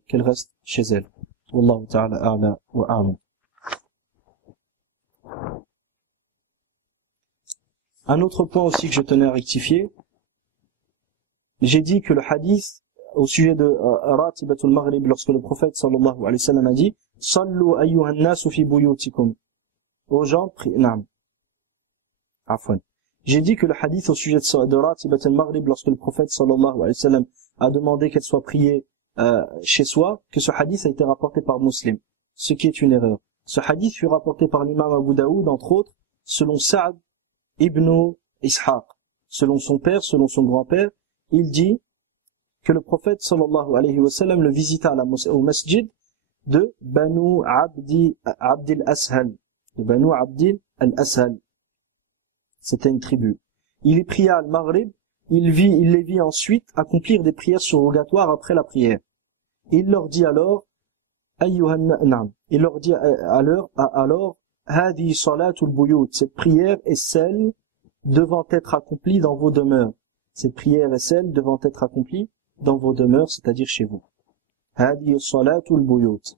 qu'elle reste chez elle. Wallahu ta'ala a'la wa a'lam. Un autre point aussi que je tenais à rectifier, j'ai dit que le hadith au sujet de Ratibatul Maghrib, lorsque le prophète sallallahu alayhi wa sallam a dit Sallu ayyuhan nasu fi buyutikum, aux gens na'am. Afwan. J'ai dit que le hadith au sujet de Ratibatul Maghrib, lorsque le prophète sallallahu alayhi wa sallam a demandé qu'elle soit priée chez soi, que ce hadith a été rapporté par Muslim, ce qui est une erreur. Ce hadith fut rapporté par l'imam Abu Daoud, entre autres, selon Sa'd ibn Ishaq, selon son père, selon son grand-père. Il dit que le prophète sallallahu alayhi wa sallam le visita au masjid de Banu Abdil Ashal. De Banu Abdil al-Ashal. C'était une tribu. Il y pria al Maghrib, il les vit ensuite accomplir des prières surrogatoires après la prière. Il leur dit alors, Hadi salatul buyut, cette prière est celle devant être accomplie dans vos demeures. Cette prière est celle devant être accomplie dans vos demeures, c'est-à-dire chez vous. Hadi salatul buyut.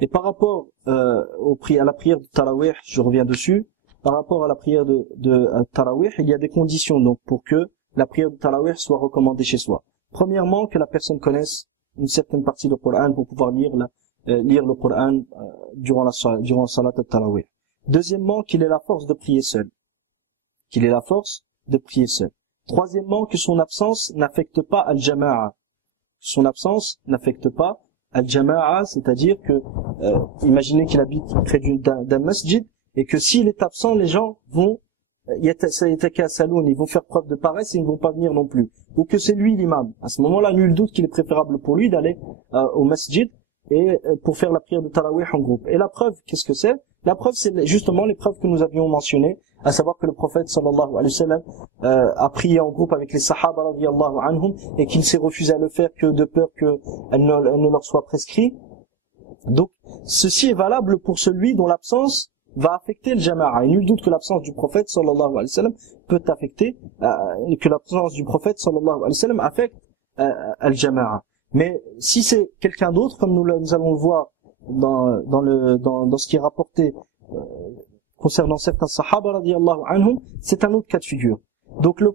Et par rapport à la prière de Tarawih, je reviens dessus, par rapport à la prière de Tarawih, il y a des conditions donc pour que la prière de Tarawih soit recommandée chez soi. Premièrement, que la personne connaisse une certaine partie du Coran pour pouvoir lire le Coran durant Salat al-Tarawih. Deuxièmement, qu'il ait la force de prier seul. Troisièmement, que son absence n'affecte pas al-Jama'a. Al-Jama'a, c'est-à-dire que, imaginez qu'il habite près d'un masjid, et que s'il est absent, les gens vont, ils vont faire preuve de paresse et ils ne vont pas venir non plus. Ou que c'est lui l'imam. À ce moment-là, nul doute qu'il est préférable pour lui d'aller au masjid et pour faire la prière de Tarawih en groupe. Et la preuve, qu'est-ce que c'est? La preuve, c'est justement les preuves que nous avions mentionnées, à savoir que le prophète sallallahu alayhi wa sallam a prié en groupe avec les sahaba radiyallahu anhum et qu'il s'est refusé à le faire que de peur qu'elle ne leur soit prescrit. Donc, ceci est valable pour celui dont l'absence va affecter le jama'a. Et nul doute que l'absence du prophète sallallahu alayhi wa sallam peut affecter, que l'absence du prophète sallallahu alayhi wa sallam affecte le jama'a. Mais si c'est quelqu'un d'autre, comme nous allons le voir dans ce qui est rapporté concernant certains sahaba radiyallahu anhum, c'est un autre cas de figure. Donc la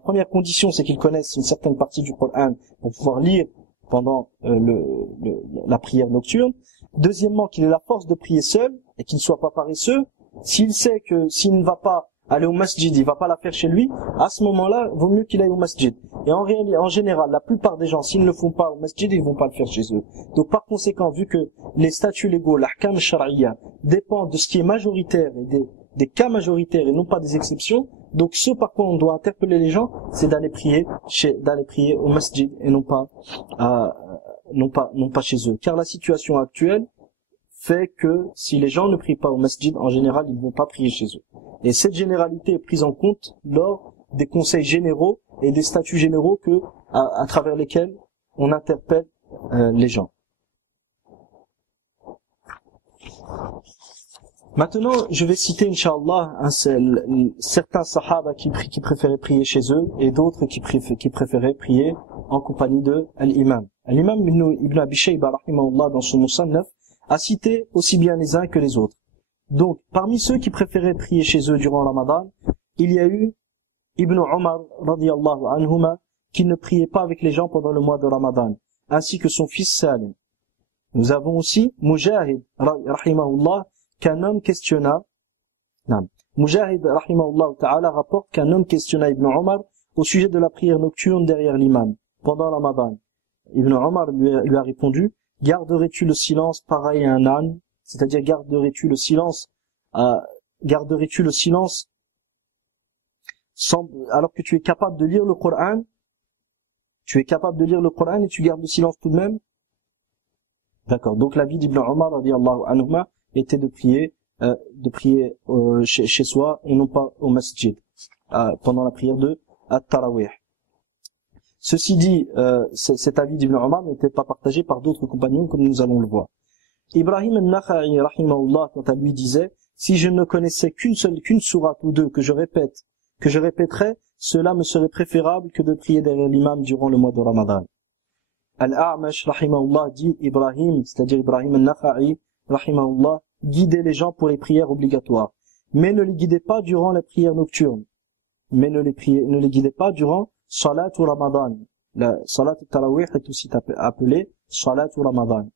première condition, c'est qu'ils connaissent une certaine partie du Coran pour pouvoir lire pendant la prière nocturne. Deuxièmement, qu'il ait la force de prier seul et qu'il ne soit pas paresseux. S'il sait que s'il ne va pas aller au masjid, il va pas la faire chez lui, à ce moment-là, vaut mieux qu'il aille au masjid. Et en général, la plupart des gens, s'ils ne le font pas au masjid, ils vont pas le faire chez eux. Donc par conséquent, vu que les statuts légaux, l'ahkam shar'iyya, dépendent de ce qui est majoritaire et des cas majoritaires et non pas des exceptions, donc ce par quoi on doit interpeller les gens, c'est d'aller prier au masjid et non pas chez eux. Car la situation actuelle fait que si les gens ne prient pas au masjid, en général, ils ne vont pas prier chez eux. Et cette généralité est prise en compte lors des conseils généraux et des statuts généraux à travers lesquels on interpelle les gens. Maintenant, je vais citer, Inch'Allah, certains sahaba qui préféraient prier chez eux et d'autres qui préféraient prier en compagnie de l'imam. L'imam Ibn Abi Shayba, rahimahullah, dans son Musannaf, a cité aussi bien les uns que les autres. Donc, parmi ceux qui préféraient prier chez eux durant le Ramadan, il y a eu Ibn Omar, radiyallahu anhuma, qui ne priait pas avec les gens pendant le mois de Ramadan, ainsi que son fils Salim. Nous avons aussi Mujahid, rahimahullah, qu'un homme questionna, Mujahid, rahimahullah ta'ala, rapporte qu'un homme questionna Ibn Omar au sujet de la prière nocturne derrière l'imam, pendant le Ramadan. Ibn Omar lui a répondu, garderais-tu le silence pareil à un âne? C'est-à-dire, garderais-tu le silence alors que tu es capable de lire le Coran? Tu es capable de lire le Coran et tu gardes le silence tout de même? D'accord. Donc, l'avis d'Ibn Omar, radiyallahu anhuma, était de prier chez soi et non pas au masjid, pendant la prière de At-Tarawih. Ceci dit, cet avis d'Ibn Omar n'était pas partagé par d'autres compagnons, comme nous allons le voir. Ibrahim al-Nakha'i, rahimahullah, quant à lui, disait, si je ne connaissais qu'une sourate ou deux que je répéterais, cela me serait préférable que de prier derrière l'imam durant le mois de Ramadan. Al-A'mash, rahimahullah, dit Ibrahim, c'est-à-dire Ibrahim al-Nakha'i, rahimahullah, guidez les gens pour les prières obligatoires, mais ne les guidez pas durant les prières nocturnes, ne les guidez pas durant Salat ou Ramadan. La Salat al-Tarawih est aussi appelée Salat ou Ramadan.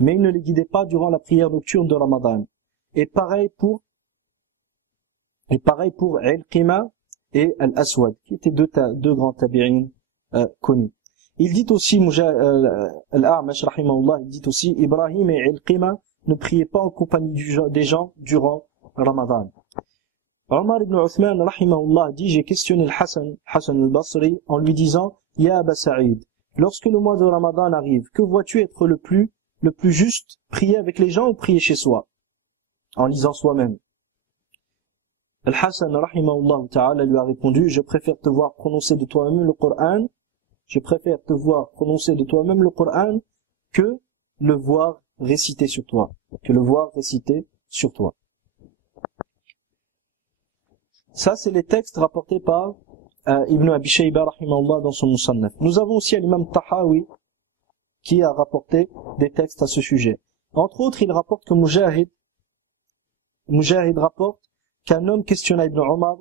Mais ne les guidez pas durant la prière nocturne de Ramadan. Et pareil pour Al-Qima et Al-Aswad, qui étaient deux grands tabi'in connus. Il dit aussi, Al-A'mash, rahimahullah, il dit aussi, Ibrahim et Al-Qima ne priaient pas en compagnie des gens durant Ramadan. Omar ibn Uthman, rahimahullah, dit, j'ai questionné Hassan al-Basri, en lui disant, Ya Aba Sa'id, lorsque le mois de Ramadan arrive, que vois-tu être le plus juste, prier avec les gens ou prier chez soi, en lisant soi-même? Al-Hassan, rahimahullah ta'ala, lui a répondu, je préfère te voir prononcer de toi-même le Coran, que le voir réciter sur toi, Ça, c'est les textes rapportés par Ibn Abi Shayba, rahimahullah, dans son Musannaf. Nous avons aussi l'imam Tahawi, qui a rapporté des textes à ce sujet. Entre autres, il rapporte que Mujahid rapporte qu'un homme questionna Ibn Omar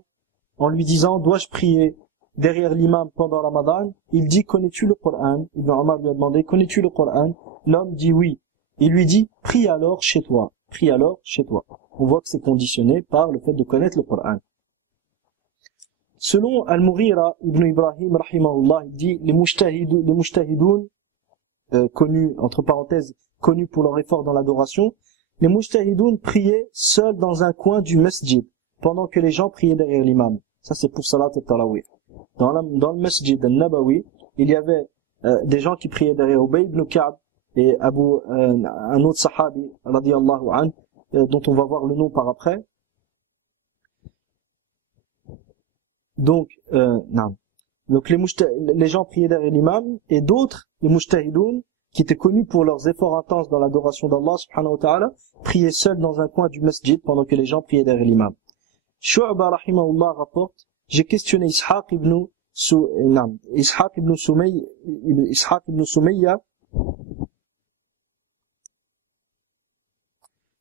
en lui disant, dois-je prier derrière l'imam pendant Ramadan? Il dit, connais-tu le Coran? Ibn Omar lui a demandé, connais-tu le Coran? L'homme dit oui. Il lui dit, prie alors chez toi. On voit que c'est conditionné par le fait de connaître le Coran. Selon Al-Mughira ibn Ibrahim, rahimahullah, il dit, les mujtahidoun, connus, entre parenthèses, connus pour leur effort dans l'adoration, les mujtahidoun priaient seuls dans un coin du masjid, pendant que les gens priaient derrière l'imam. Ça, c'est pour Salat al-Tarawih. Dans le masjid al-Nabawi, il y avait des gens qui priaient derrière Ubay ibn Ka'b et un autre sahabi, radiyallahu anhu, dont on va voir le nom par après. Donc les gens priaient derrière l'imam, et d'autres, les mujtahidoun, qui étaient connus pour leurs efforts intenses dans l'adoration d'Allah subhanahu wa ta'ala, priaient seuls dans un coin du masjid pendant que les gens priaient derrière l'imam. Shu'ba rahimahullah rapporte, j'ai questionné Ishaq ibn Sumayya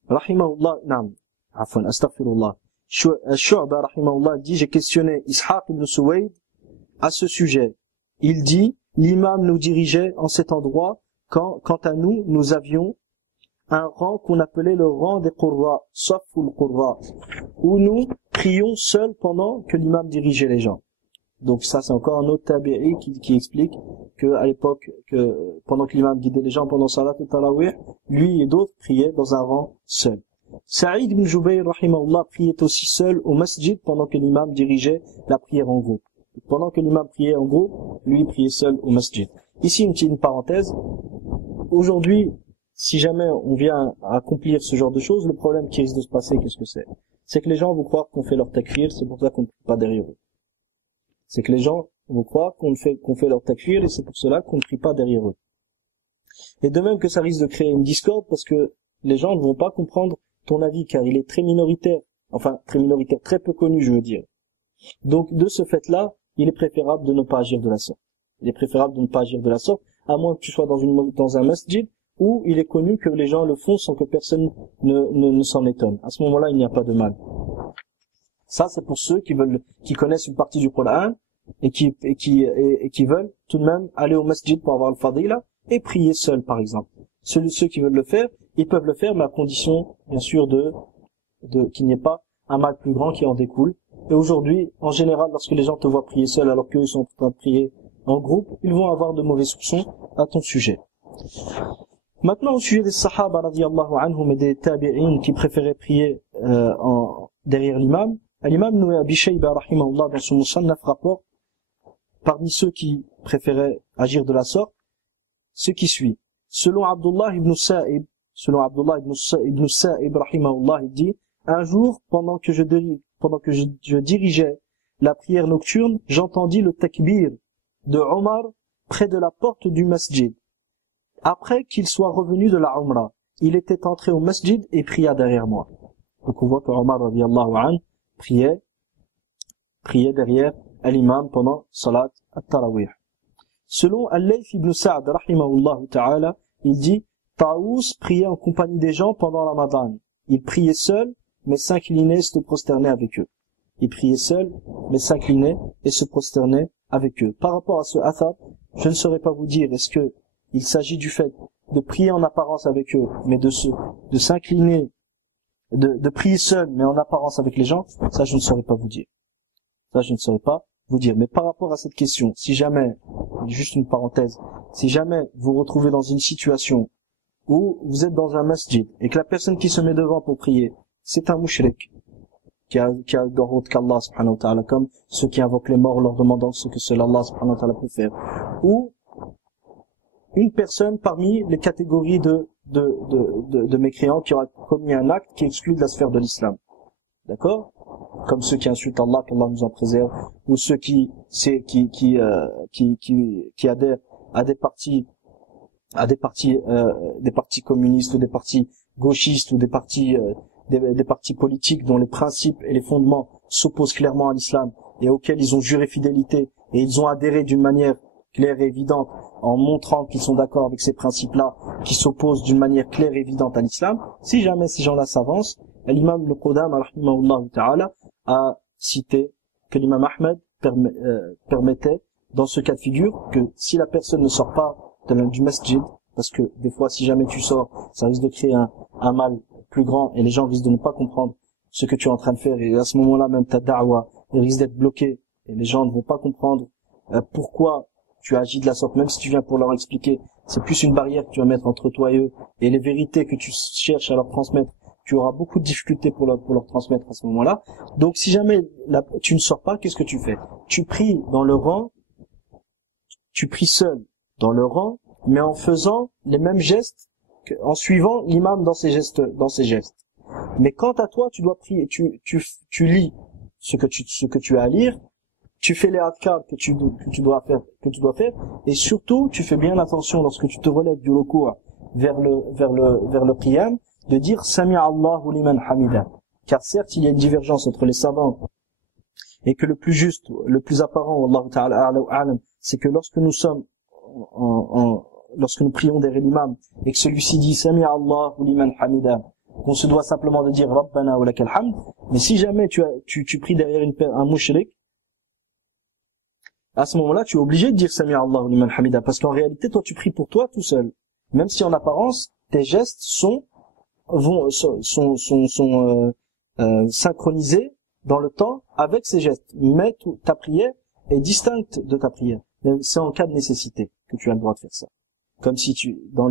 rahimahullah, astaghfirullah. Shu'ba rahimahullah dit, j'ai questionné Ishaq ibn Suwayd à ce sujet. Il dit, l'imam nous dirigeait en cet endroit quant à nous, nous avions un rang qu'on appelait le rang des Qurra, Saful Qurra, où nous prions seuls pendant que l'imam dirigeait les gens. Donc ça, c'est encore un autre tabi'i qui explique que à l'époque, pendant que l'imam guidait les gens pendant Salat al-Tarawih, lui et d'autres priaient dans un rang seul. Saïd ibn Jubayr, rahimahullah, priait aussi seul au masjid pendant que l'imam dirigeait la prière en groupe. Pendant que l'imam priait en groupe, lui priait seul au masjid. Ici, une petite parenthèse. Aujourd'hui, si jamais on vient à accomplir ce genre de choses, le problème qui risque de se passer, qu'est-ce que c'est? C'est que les gens vont croire qu'on fait leur takfir, c'est pour ça qu'on ne prie pas derrière eux. C'est que les gens vont croire qu'on fait leur takfir, et c'est pour cela qu'on ne prie pas derrière eux. Et de même que ça risque de créer une discorde, parce que les gens ne vont pas comprendre ton avis, car il est très minoritaire, très peu connu, je veux dire. Donc, de ce fait-là, il est préférable de ne pas agir de la sorte. À moins que tu sois dans un masjid où il est connu que les gens le font sans que personne ne s'en étonne. À ce moment-là, il n'y a pas de mal. Ça, c'est pour ceux qui connaissent une partie du Coran et qui veulent tout de même aller au masjid pour avoir le fadila et prier seul, par exemple. Ceux qui veulent le faire, ils peuvent le faire, mais à condition, bien sûr, qu'il n'y ait pas un mal plus grand qui en découle. Et aujourd'hui, en général, lorsque les gens te voient prier seul alors qu'eux sont en train de prier en groupe, ils vont avoir de mauvais soupçons à ton sujet. Maintenant, au sujet des sahaba radiyallahu anhum et des tabi'in qui préféraient prier derrière l'imam, l'imam Ibn Abi Shayba rahimahullah dans son Musannaf rapporte parmi ceux qui préféraient agir de la sorte, ce qui suit. Selon Abdullah ibn Sa'ib rahimahullah, il dit: un jour, pendant que je dirigeais la prière nocturne, j'entendis le takbir de Omar près de la porte du masjid. Après qu'il soit revenu de la Umrah, il était entré au masjid et pria derrière moi. Donc on voit que Omar radiyallahu anhu priait derrière l'imam pendant Salat at-Tarawih. Selon Al-Layth ibn Sa'd rahimahullah ta'ala, il dit: Taous priait en compagnie des gens pendant Ramadan. Il priait seul, mais s'inclinait et se prosternait avec eux. Il priait seul, mais s'inclinait et se prosternait avec eux. Par rapport à ce athar, je ne saurais pas vous dire est-ce que il s'agit du fait de prier en apparence avec eux, mais de s'incliner, de prier seul, mais en apparence avec les gens, ça je ne saurais pas vous dire. Mais par rapport à cette question, si jamais, juste une parenthèse, si jamais vous vous retrouvez dans une situation où vous êtes dans un masjid et que la personne qui se met devant pour prier, c'est un mushrik, qui a dans route qu'Allah subhanahu wa ta'ala, comme ceux qui invoquent les morts leur demandant ce que seul Allah subhanahu wa ta'ala peut faire, ou une personne parmi les catégories de mécréants qui aura commis un acte qui exclut de la sphère de l'islam. D'accord? Comme ceux qui insultent Allah, qu'Allah nous en préserve, ou ceux qui adhèrent à des partis communistes, ou des partis gauchistes, ou des partis politiques dont les principes et les fondements s'opposent clairement à l'islam, et auxquels ils ont juré fidélité, et ils ont adhéré d'une manière claire et évidente, en montrant qu'ils sont d'accord avec ces principes-là, qui s'opposent d'une manière claire et évidente à l'islam. Si jamais ces gens-là s'avancent, l'imam al-Qudam rahimahullah ta'ala a cité que l'imam Ahmed permettait dans ce cas de figure que si la personne ne sort pas du masjid, parce que des fois si jamais tu sors, ça risque de créer un mal plus grand et les gens risquent de ne pas comprendre ce que tu es en train de faire, et à ce moment-là même ta da'wa risque d'être bloquée et les gens ne vont pas comprendre pourquoi tu agis de la sorte, même si tu viens pour leur expliquer. C'est plus une barrière que tu vas mettre entre toi et eux, et les vérités que tu cherches à leur transmettre, tu auras beaucoup de difficultés pour leur transmettre à ce moment-là. Donc si jamais tu ne sors pas, qu'est-ce que tu fais? Tu pries dans le rang, tu pries seul dans le rang, mais en faisant les mêmes gestes, en suivant l'imam dans ses gestes. Mais quant à toi, tu dois prier, tu lis ce que tu as à lire, tu fais les adhkar que tu dois faire, et surtout, tu fais bien attention lorsque tu te relèves du ruku' vers le qiyam, de dire Sami'a Allahu liman hamida. Car certes, il y a une divergence entre les savants, et que le plus juste, le plus apparent, Wallahu ta'ala a'lam, c'est que lorsque nous prions derrière l'imam, et que celui-ci dit Sami'a Allahu liman hamida, qu'on se doit simplement de dire Rabbana wa lakal hamd. Mais si jamais tu pries derrière un mushrik, à ce moment-là, tu es obligé de dire Sami'a Allahu liman hamida, parce qu'en réalité, toi, tu pries pour toi tout seul. Même si en apparence, tes gestes sont synchronisés dans le temps avec ces gestes. Mais ta prière est distincte de ta prière. C'est en cas de nécessité que tu as le droit de faire ça. Comme si dans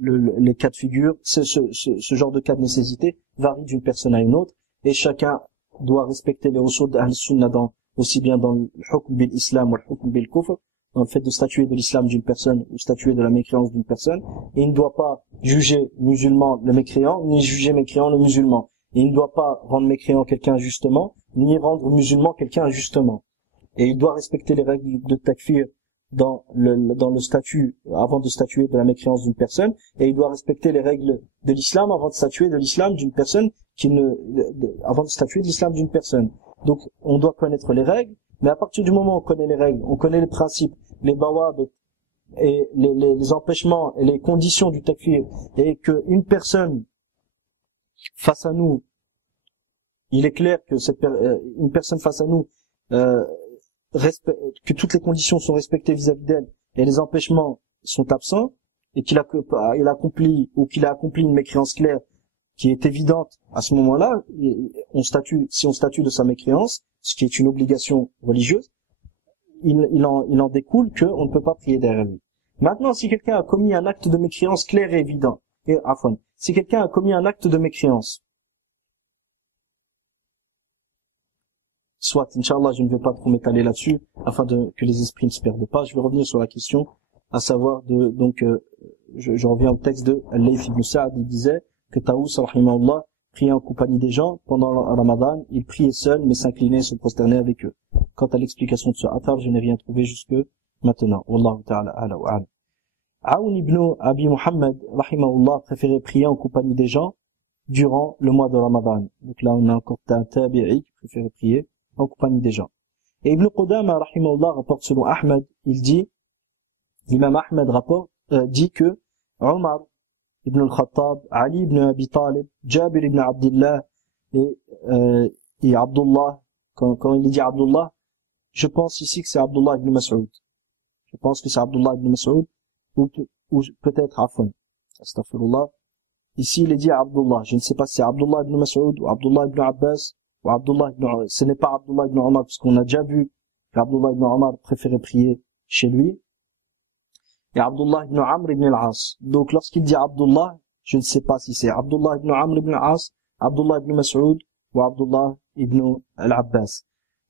les cas de figure, ce genre de cas de nécessité varie d'une personne à une autre, et chacun doit respecter les usul d'Ahl-Sunnah aussi bien dans le hukm bil islam ou le hukm bil kufr, dans le fait de statuer de l'islam d'une personne ou statuer de la mécréance d'une personne. Et il ne doit pas juger musulman le mécréant, ni juger mécréant le musulman. Et il ne doit pas rendre mécréant quelqu'un injustement, ni rendre musulman quelqu'un injustement. Et il doit respecter les règles de takfir dans le statut, avant de statuer de la mécréance d'une personne, et il doit respecter les règles de l'islam avant de statuer de l'islam d'une personne avant de statuer de l'islam d'une personne. Donc, on doit connaître les règles, mais à partir du moment où on connaît les règles, on connaît les principes, les bawabit, et les empêchements et les conditions du takfir, et qu'une personne face à nous, il est clair que une personne face à nous, que toutes les conditions sont respectées vis-à-vis d'elle, et les empêchements sont absents, et qu'il a accompli une mécréance claire qui est évidente, à ce moment-là, si on statue de sa mécréance, ce qui est une obligation religieuse, il en découle qu'on ne peut pas prier derrière lui. Maintenant, si quelqu'un a commis un acte de mécréance clair et évident, si quelqu'un a commis un acte de mécréance, soit, Inch'Allah, je ne vais pas trop m'étaler là-dessus, afin que les esprits ne se perdent pas, je vais revenir sur la question, à savoir je reviens au texte de Al-Layth ibn Sa'd, il disait que Taous, rahimahullah, priait en compagnie des gens pendant le Ramadan, il priait seul, mais s'inclinait et se prosternait avec eux. Quant à l'explication de ce athar, je n'ai rien trouvé jusque maintenant. Wallahu ta'ala ala wa ala. Aoun ibn Abi Muhammad, rahimahullah, préférait prier en compagnie des gens durant le mois de Ramadan. Donc là, on a encore un tabi'i qui préférait prier en compagnie des gens. Et Ibn Qudama, rahimahullah, rapporte selon Ahmed, il dit, l'imam Ahmed dit que Omar ibn al-Khattab, Ali ibn Abi Talib, Jabir ibn Abdullah et Abdullah, quand il dit Abdullah, je pense ici que c'est Abdullah ibn Mas'ud. Je pense que c'est Abdullah ibn Mas'ud, ou peut-être Afan. Astaghfirullah. Ici, il est dit Abdullah. Je ne sais pas si c'est Abdullah ibn Mas'ud, ou Abdullah ibn Abbas, ou ce n'est pas Abdullah ibn Omar, parce qu'on a déjà vu qu'Abdullah ibn Omar préférait prier chez lui. Et Abdullah ibn Amr ibn al-As. Donc, lorsqu'il dit Abdullah, je ne sais pas si c'est Abdullah ibn Amr ibn al-As, Abdullah ibn Mas'ud, ou Abdullah ibn al-Abbas.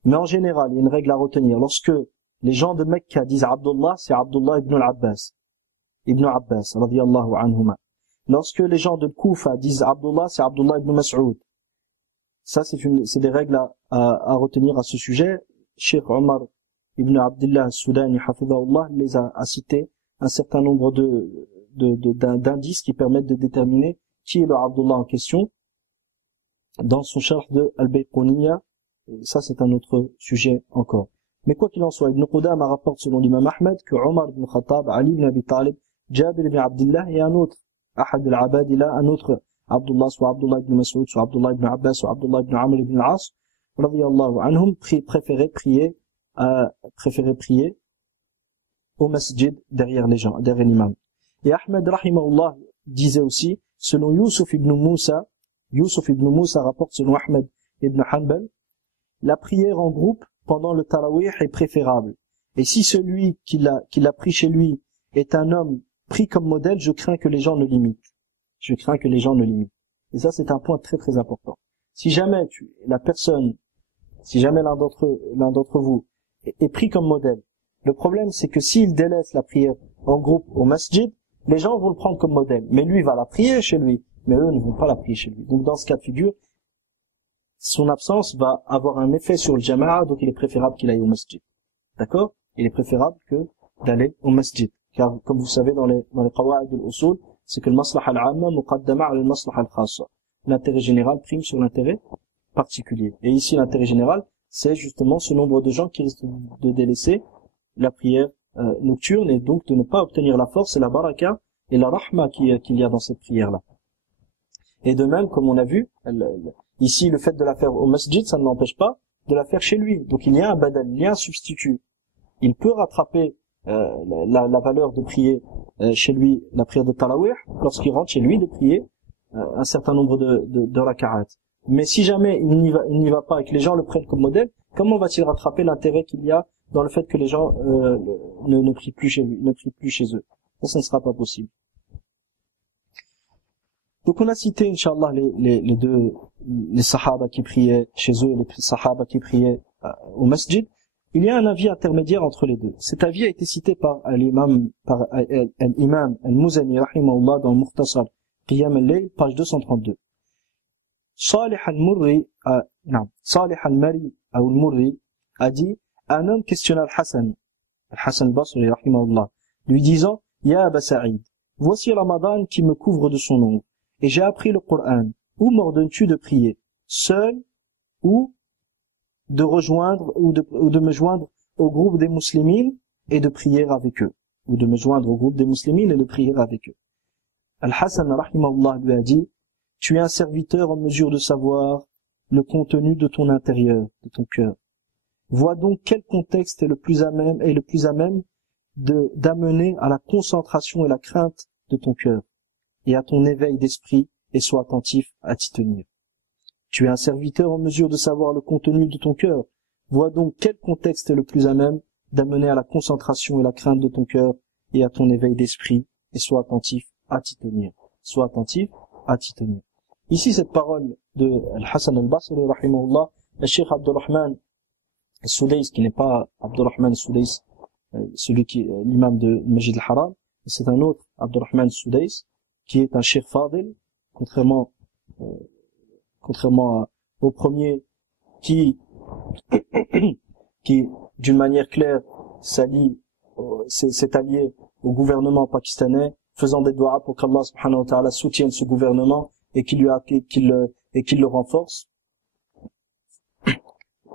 Mais en général, il y a une règle à retenir. Lorsque les gens de Mecca disent Abdullah, c'est Abdullah ibn al-Abbas. Ibn Abbas, radiyallahu anhuma. Lorsque les gens de Koufa disent Abdullah, c'est Abdullah ibn Mas'ud. Ça, c'est des règles à retenir à ce sujet. Cheikh Omar ibn Abdullah al-Soudani, hafidhahullah, les a cités un certain nombre d'indices qui permettent de déterminer qui est le Abdullah en question dans son sharh de Al-Bayqouniya. Ça, c'est un autre sujet encore. Mais quoi qu'il en soit, Ibn Qudama rapporte selon l'imam Ahmed que Omar ibn Khattab, Ali ibn Abi Talib, Jabir ibn Abdullah et un autre, Ahad al-Abadila, un autre Abdullah, soit Abdullah ibn Mas'ud, soit Abdullah ibn Abbas, soit Abdullah ibn Amr ibn al-As, radiyallahu anhum, préféraient prier au masjid derrière les gens, derrière l'imam. Et Ahmed rahimahullah disait aussi, selon Yusuf ibn Moussa rapporte selon Ahmed ibn Hanbal, la prière en groupe pendant le tarawih est préférable. Et si celui qui l'a pris chez lui est un homme pris comme modèle, je crains que les gens ne l'imitent. Et ça, c'est un point très très important. Si jamais l'un d'entre vous est pris comme modèle, le problème c'est que s'il délaisse la prière en groupe au masjid, les gens vont le prendre comme modèle. Mais lui va la prier chez lui, mais eux ne vont pas la prier chez lui. Donc dans ce cas de figure, son absence va avoir un effet sur le jama'a, donc il est préférable qu'il aille au masjid. D'accord? Il est préférable que d'aller au masjid. Car, comme vous savez, dans les qawa'id al-usul, c'est que le maslaha al-amma muqaddama ala al-maslaha al-khassa. L'intérêt général prime sur l'intérêt particulier. Et ici, l'intérêt général, c'est justement ce nombre de gens qui risquent de délaisser la prière nocturne et donc de ne pas obtenir la force et la baraka et la rahma qu'il y a dans cette prière-là. Et de même, comme on a vu, ici, le fait de la faire au masjid, ça ne l'empêche pas de la faire chez lui. Donc il y a un badal, il y a un substitut. Il peut rattraper la valeur de prier chez lui, la prière de Tarawih, lorsqu'il rentre chez lui, de prier un certain nombre de raka'at. Mais si jamais il n'y va pas et que les gens le prennent comme modèle, comment va-t-il rattraper l'intérêt qu'il y a dans le fait que les gens ne prient plus chez lui, ne prient plus chez eux? Ça ne sera pas possible. Donc on a cité, Inch'Allah, les sahaba qui priaient chez eux et les sahaba qui priaient au masjid. Il y a un avis intermédiaire entre les deux. Cet avis a été cité par l'imam al-Muzani, rahimahullah, dans le Mukhtasar Qiyam al-Layl, page 232. Salih al-Murri a dit, un homme questionna Al-Hassan al-Basri, rahimahullah, lui disant, Ya Aba Sa'id, voici Ramadan qui me couvre de son ombre, et j'ai appris le Coran. Où m'ordonnes-tu de prier? Seul ou de rejoindre ou de me joindre au groupe des muslimines et de prier avec eux? ou de me joindre au groupe des musulmans et de prier avec eux. Al-Hassan rahimahullah lui a dit, tu es un serviteur en mesure de savoir le contenu de ton intérieur, de ton cœur. Vois donc quel contexte est le plus à même d'amener à la concentration et la crainte de ton cœur et à ton éveil d'esprit, et sois attentif à t'y tenir. Tu es un serviteur en mesure de savoir le contenu de ton cœur. Vois donc quel contexte est le plus à même d'amener à la concentration et la crainte de ton cœur et à ton éveil d'esprit, et sois attentif à t'y tenir. Sois attentif à t'y tenir. Ici, cette parole de Al-Hassan al-Basri, rahimahullah, le Cheikh Abdurrahman al-Soudais, qui n'est pas Abdurrahman al-Soudais, celui qui est l'imam de Masjid al-Haram, c'est un autre Abdurrahman al-Soudais, qui est un Cheikh Fadil, contrairement au premier qui d'une manière claire s'est allié au gouvernement pakistanais, faisant des doigts pour qu'Allah subhanahu wa ta'ala soutienne ce gouvernement et qu'il le renforce,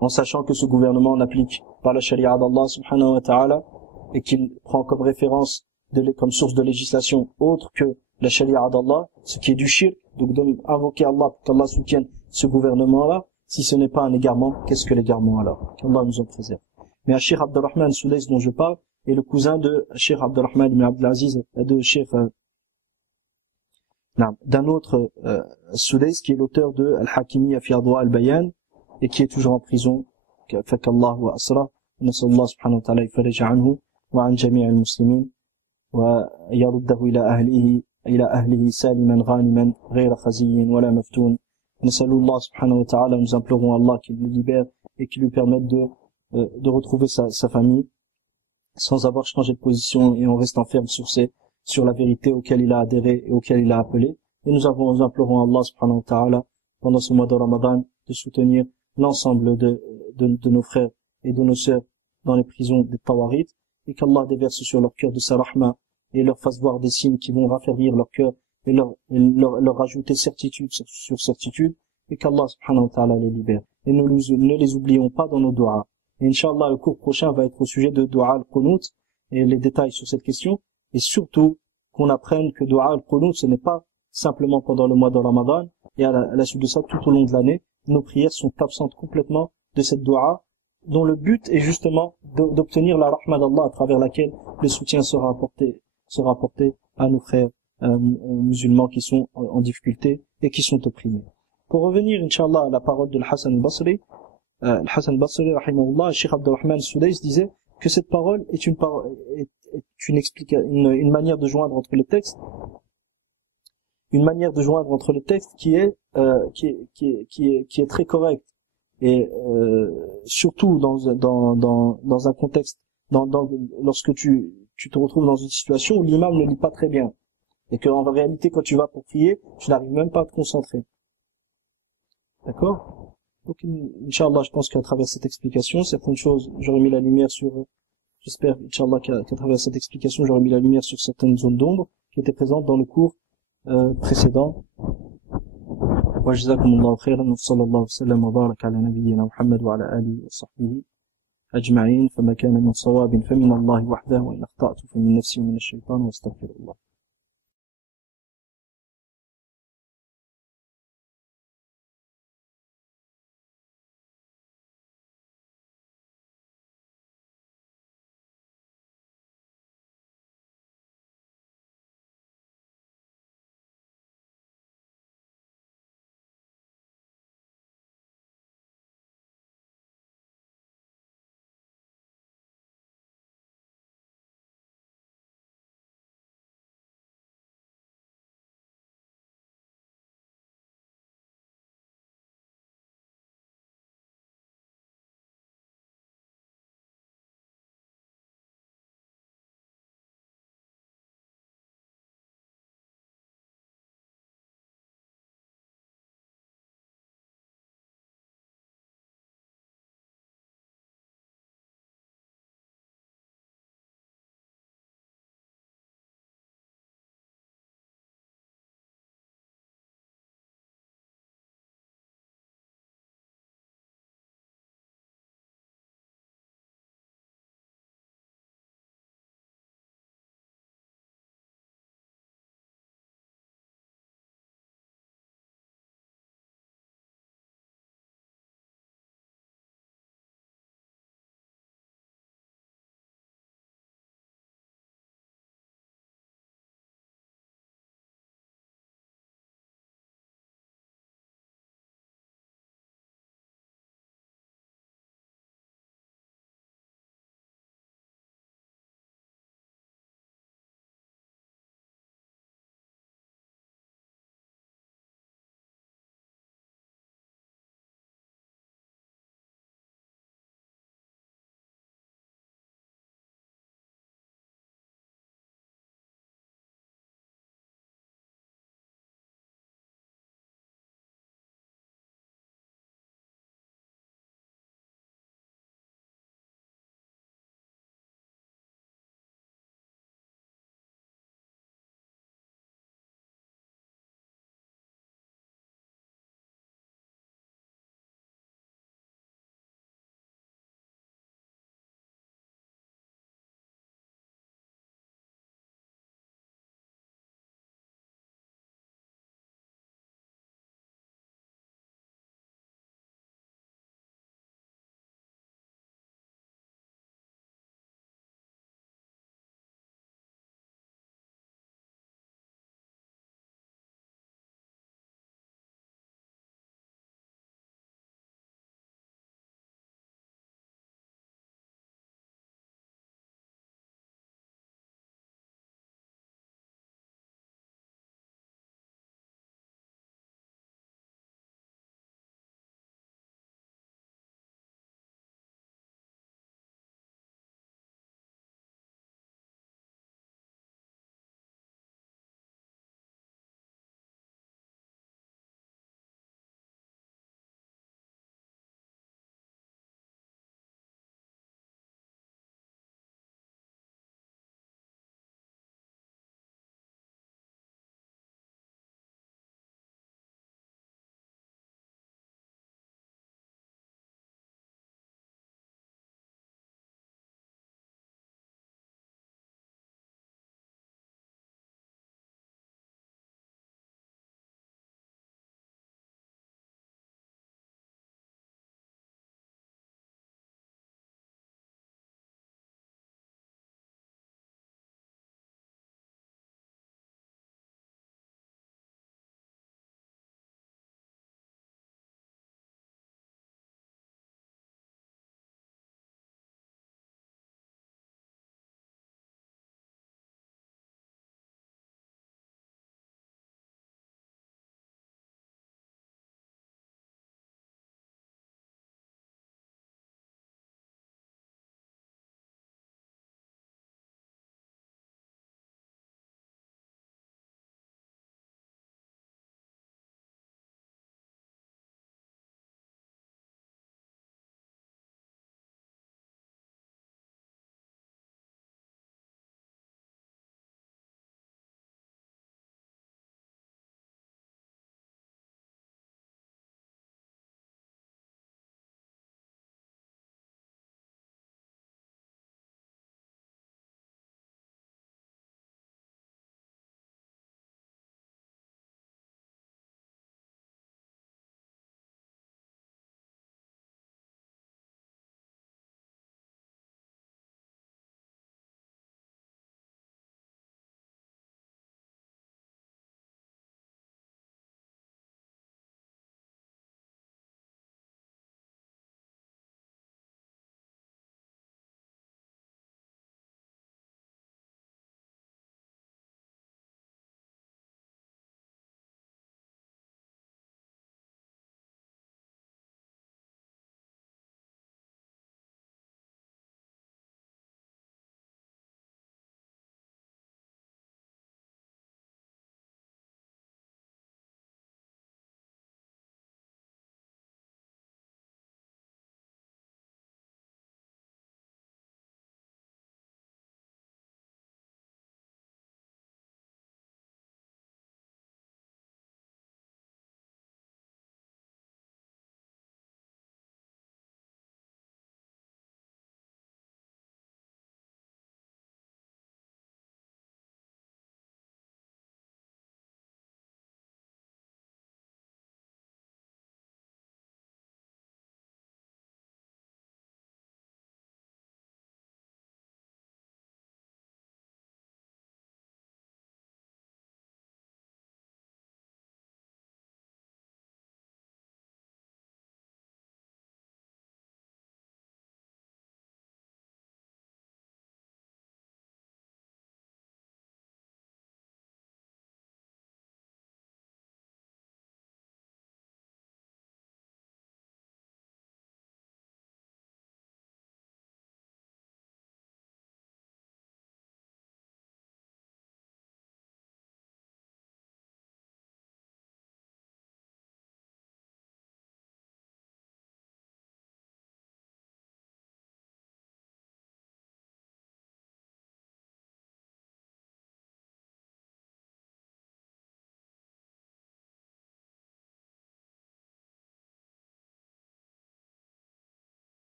en sachant que ce gouvernement n'applique pas la charia d'Allah subhanahu wa ta'ala et qu'il prend comme référence comme source de législation autre que la charia d'Allah, ce qui est du shirk, donc d'invoquer Allah pour qu'Allah soutienne ce gouvernement-là. Si ce n'est pas un égarement, qu'est-ce que l'égarement alors? Qu'Allah nous en préserve. Mais Cheikh Abdurrahman Soudais dont je parle est le cousin de Cheikh Abdurrahman ibn Abdelaziz, d'un autre Soudais qui est l'auteur de Al-Hakimiyya fi Adwa al-Bayan et qui est toujours en prison. Fakallah wa asra. Nasallallahu subhanahu wa ta'ala yafarija anhu wa an jami' al-muslimin wa yaruddahu ila ahlihi saliman ghaniman ghayra khaziyyin wala maftun. Nasallallahu subhanahu wa ta'ala, nous implorons Allah qu'il le libère et qu'il lui permette de retrouver sa famille sans avoir changé de position et en restant ferme sur la vérité auquel il a adhéré et auquel il a appelé. Et nous implorons Allah subhanahu wa ta'ala pendant ce mois de Ramadan de soutenir l'ensemble de nos frères et de nos sœurs dans les prisons des Tawarit et qu'Allah déverse sur leur cœur de sa rahma et leur fasse voir des signes qui vont raffermir leur cœur et leur rajouter certitude sur certitude et qu'Allah subhanahu wa ta'ala les libère. Et ne les oublions pas dans nos du'as. Et Inch'Allah, le cours prochain va être au sujet de du'a al-Qunut et les détails sur cette question. Et surtout, qu'on apprenne que du'a al-Qunut, ce n'est pas simplement pendant le mois de Ramadan, et à la suite de ça, tout au long de l'année, nos prières sont absentes complètement de cette du'a, dont le but est justement d'obtenir la rahma d'Allah à travers laquelle le soutien sera apporté à nos frères musulmans qui sont en difficulté et qui sont opprimés. Pour revenir, Inch'Allah, à la parole de Hassan al-Basri, Hassan al-Basri, rahimahullah, Cheikh Abdurrahman Soudais disait que cette parole est une manière de joindre entre les textes, qui est très correcte et surtout dans un contexte lorsque tu te retrouves dans une situation où l'imam ne lit pas très bien et que en réalité quand tu vas pour prier tu n'arrives même pas à te concentrer. D'accord? Donc, Inch'Allah, je pense qu'à travers cette explication, certaines choses, j'aurais mis la lumière sur, j'espère, Inch'Allah, qu'à travers cette explication, j'aurais mis la lumière sur certaines zones d'ombre qui étaient présentes dans le cours précédent. Wa jazakumullahu khairan wa sallallahu sallam wa baraka ala nabiyyina Muhammad wa ala alihi wa sahbihi ajma'in, fama kana min sawabin fa min Allah wahdahu wa in akhta'tu fa min nafsi wa min ash-shaytan wa astaghfiruh.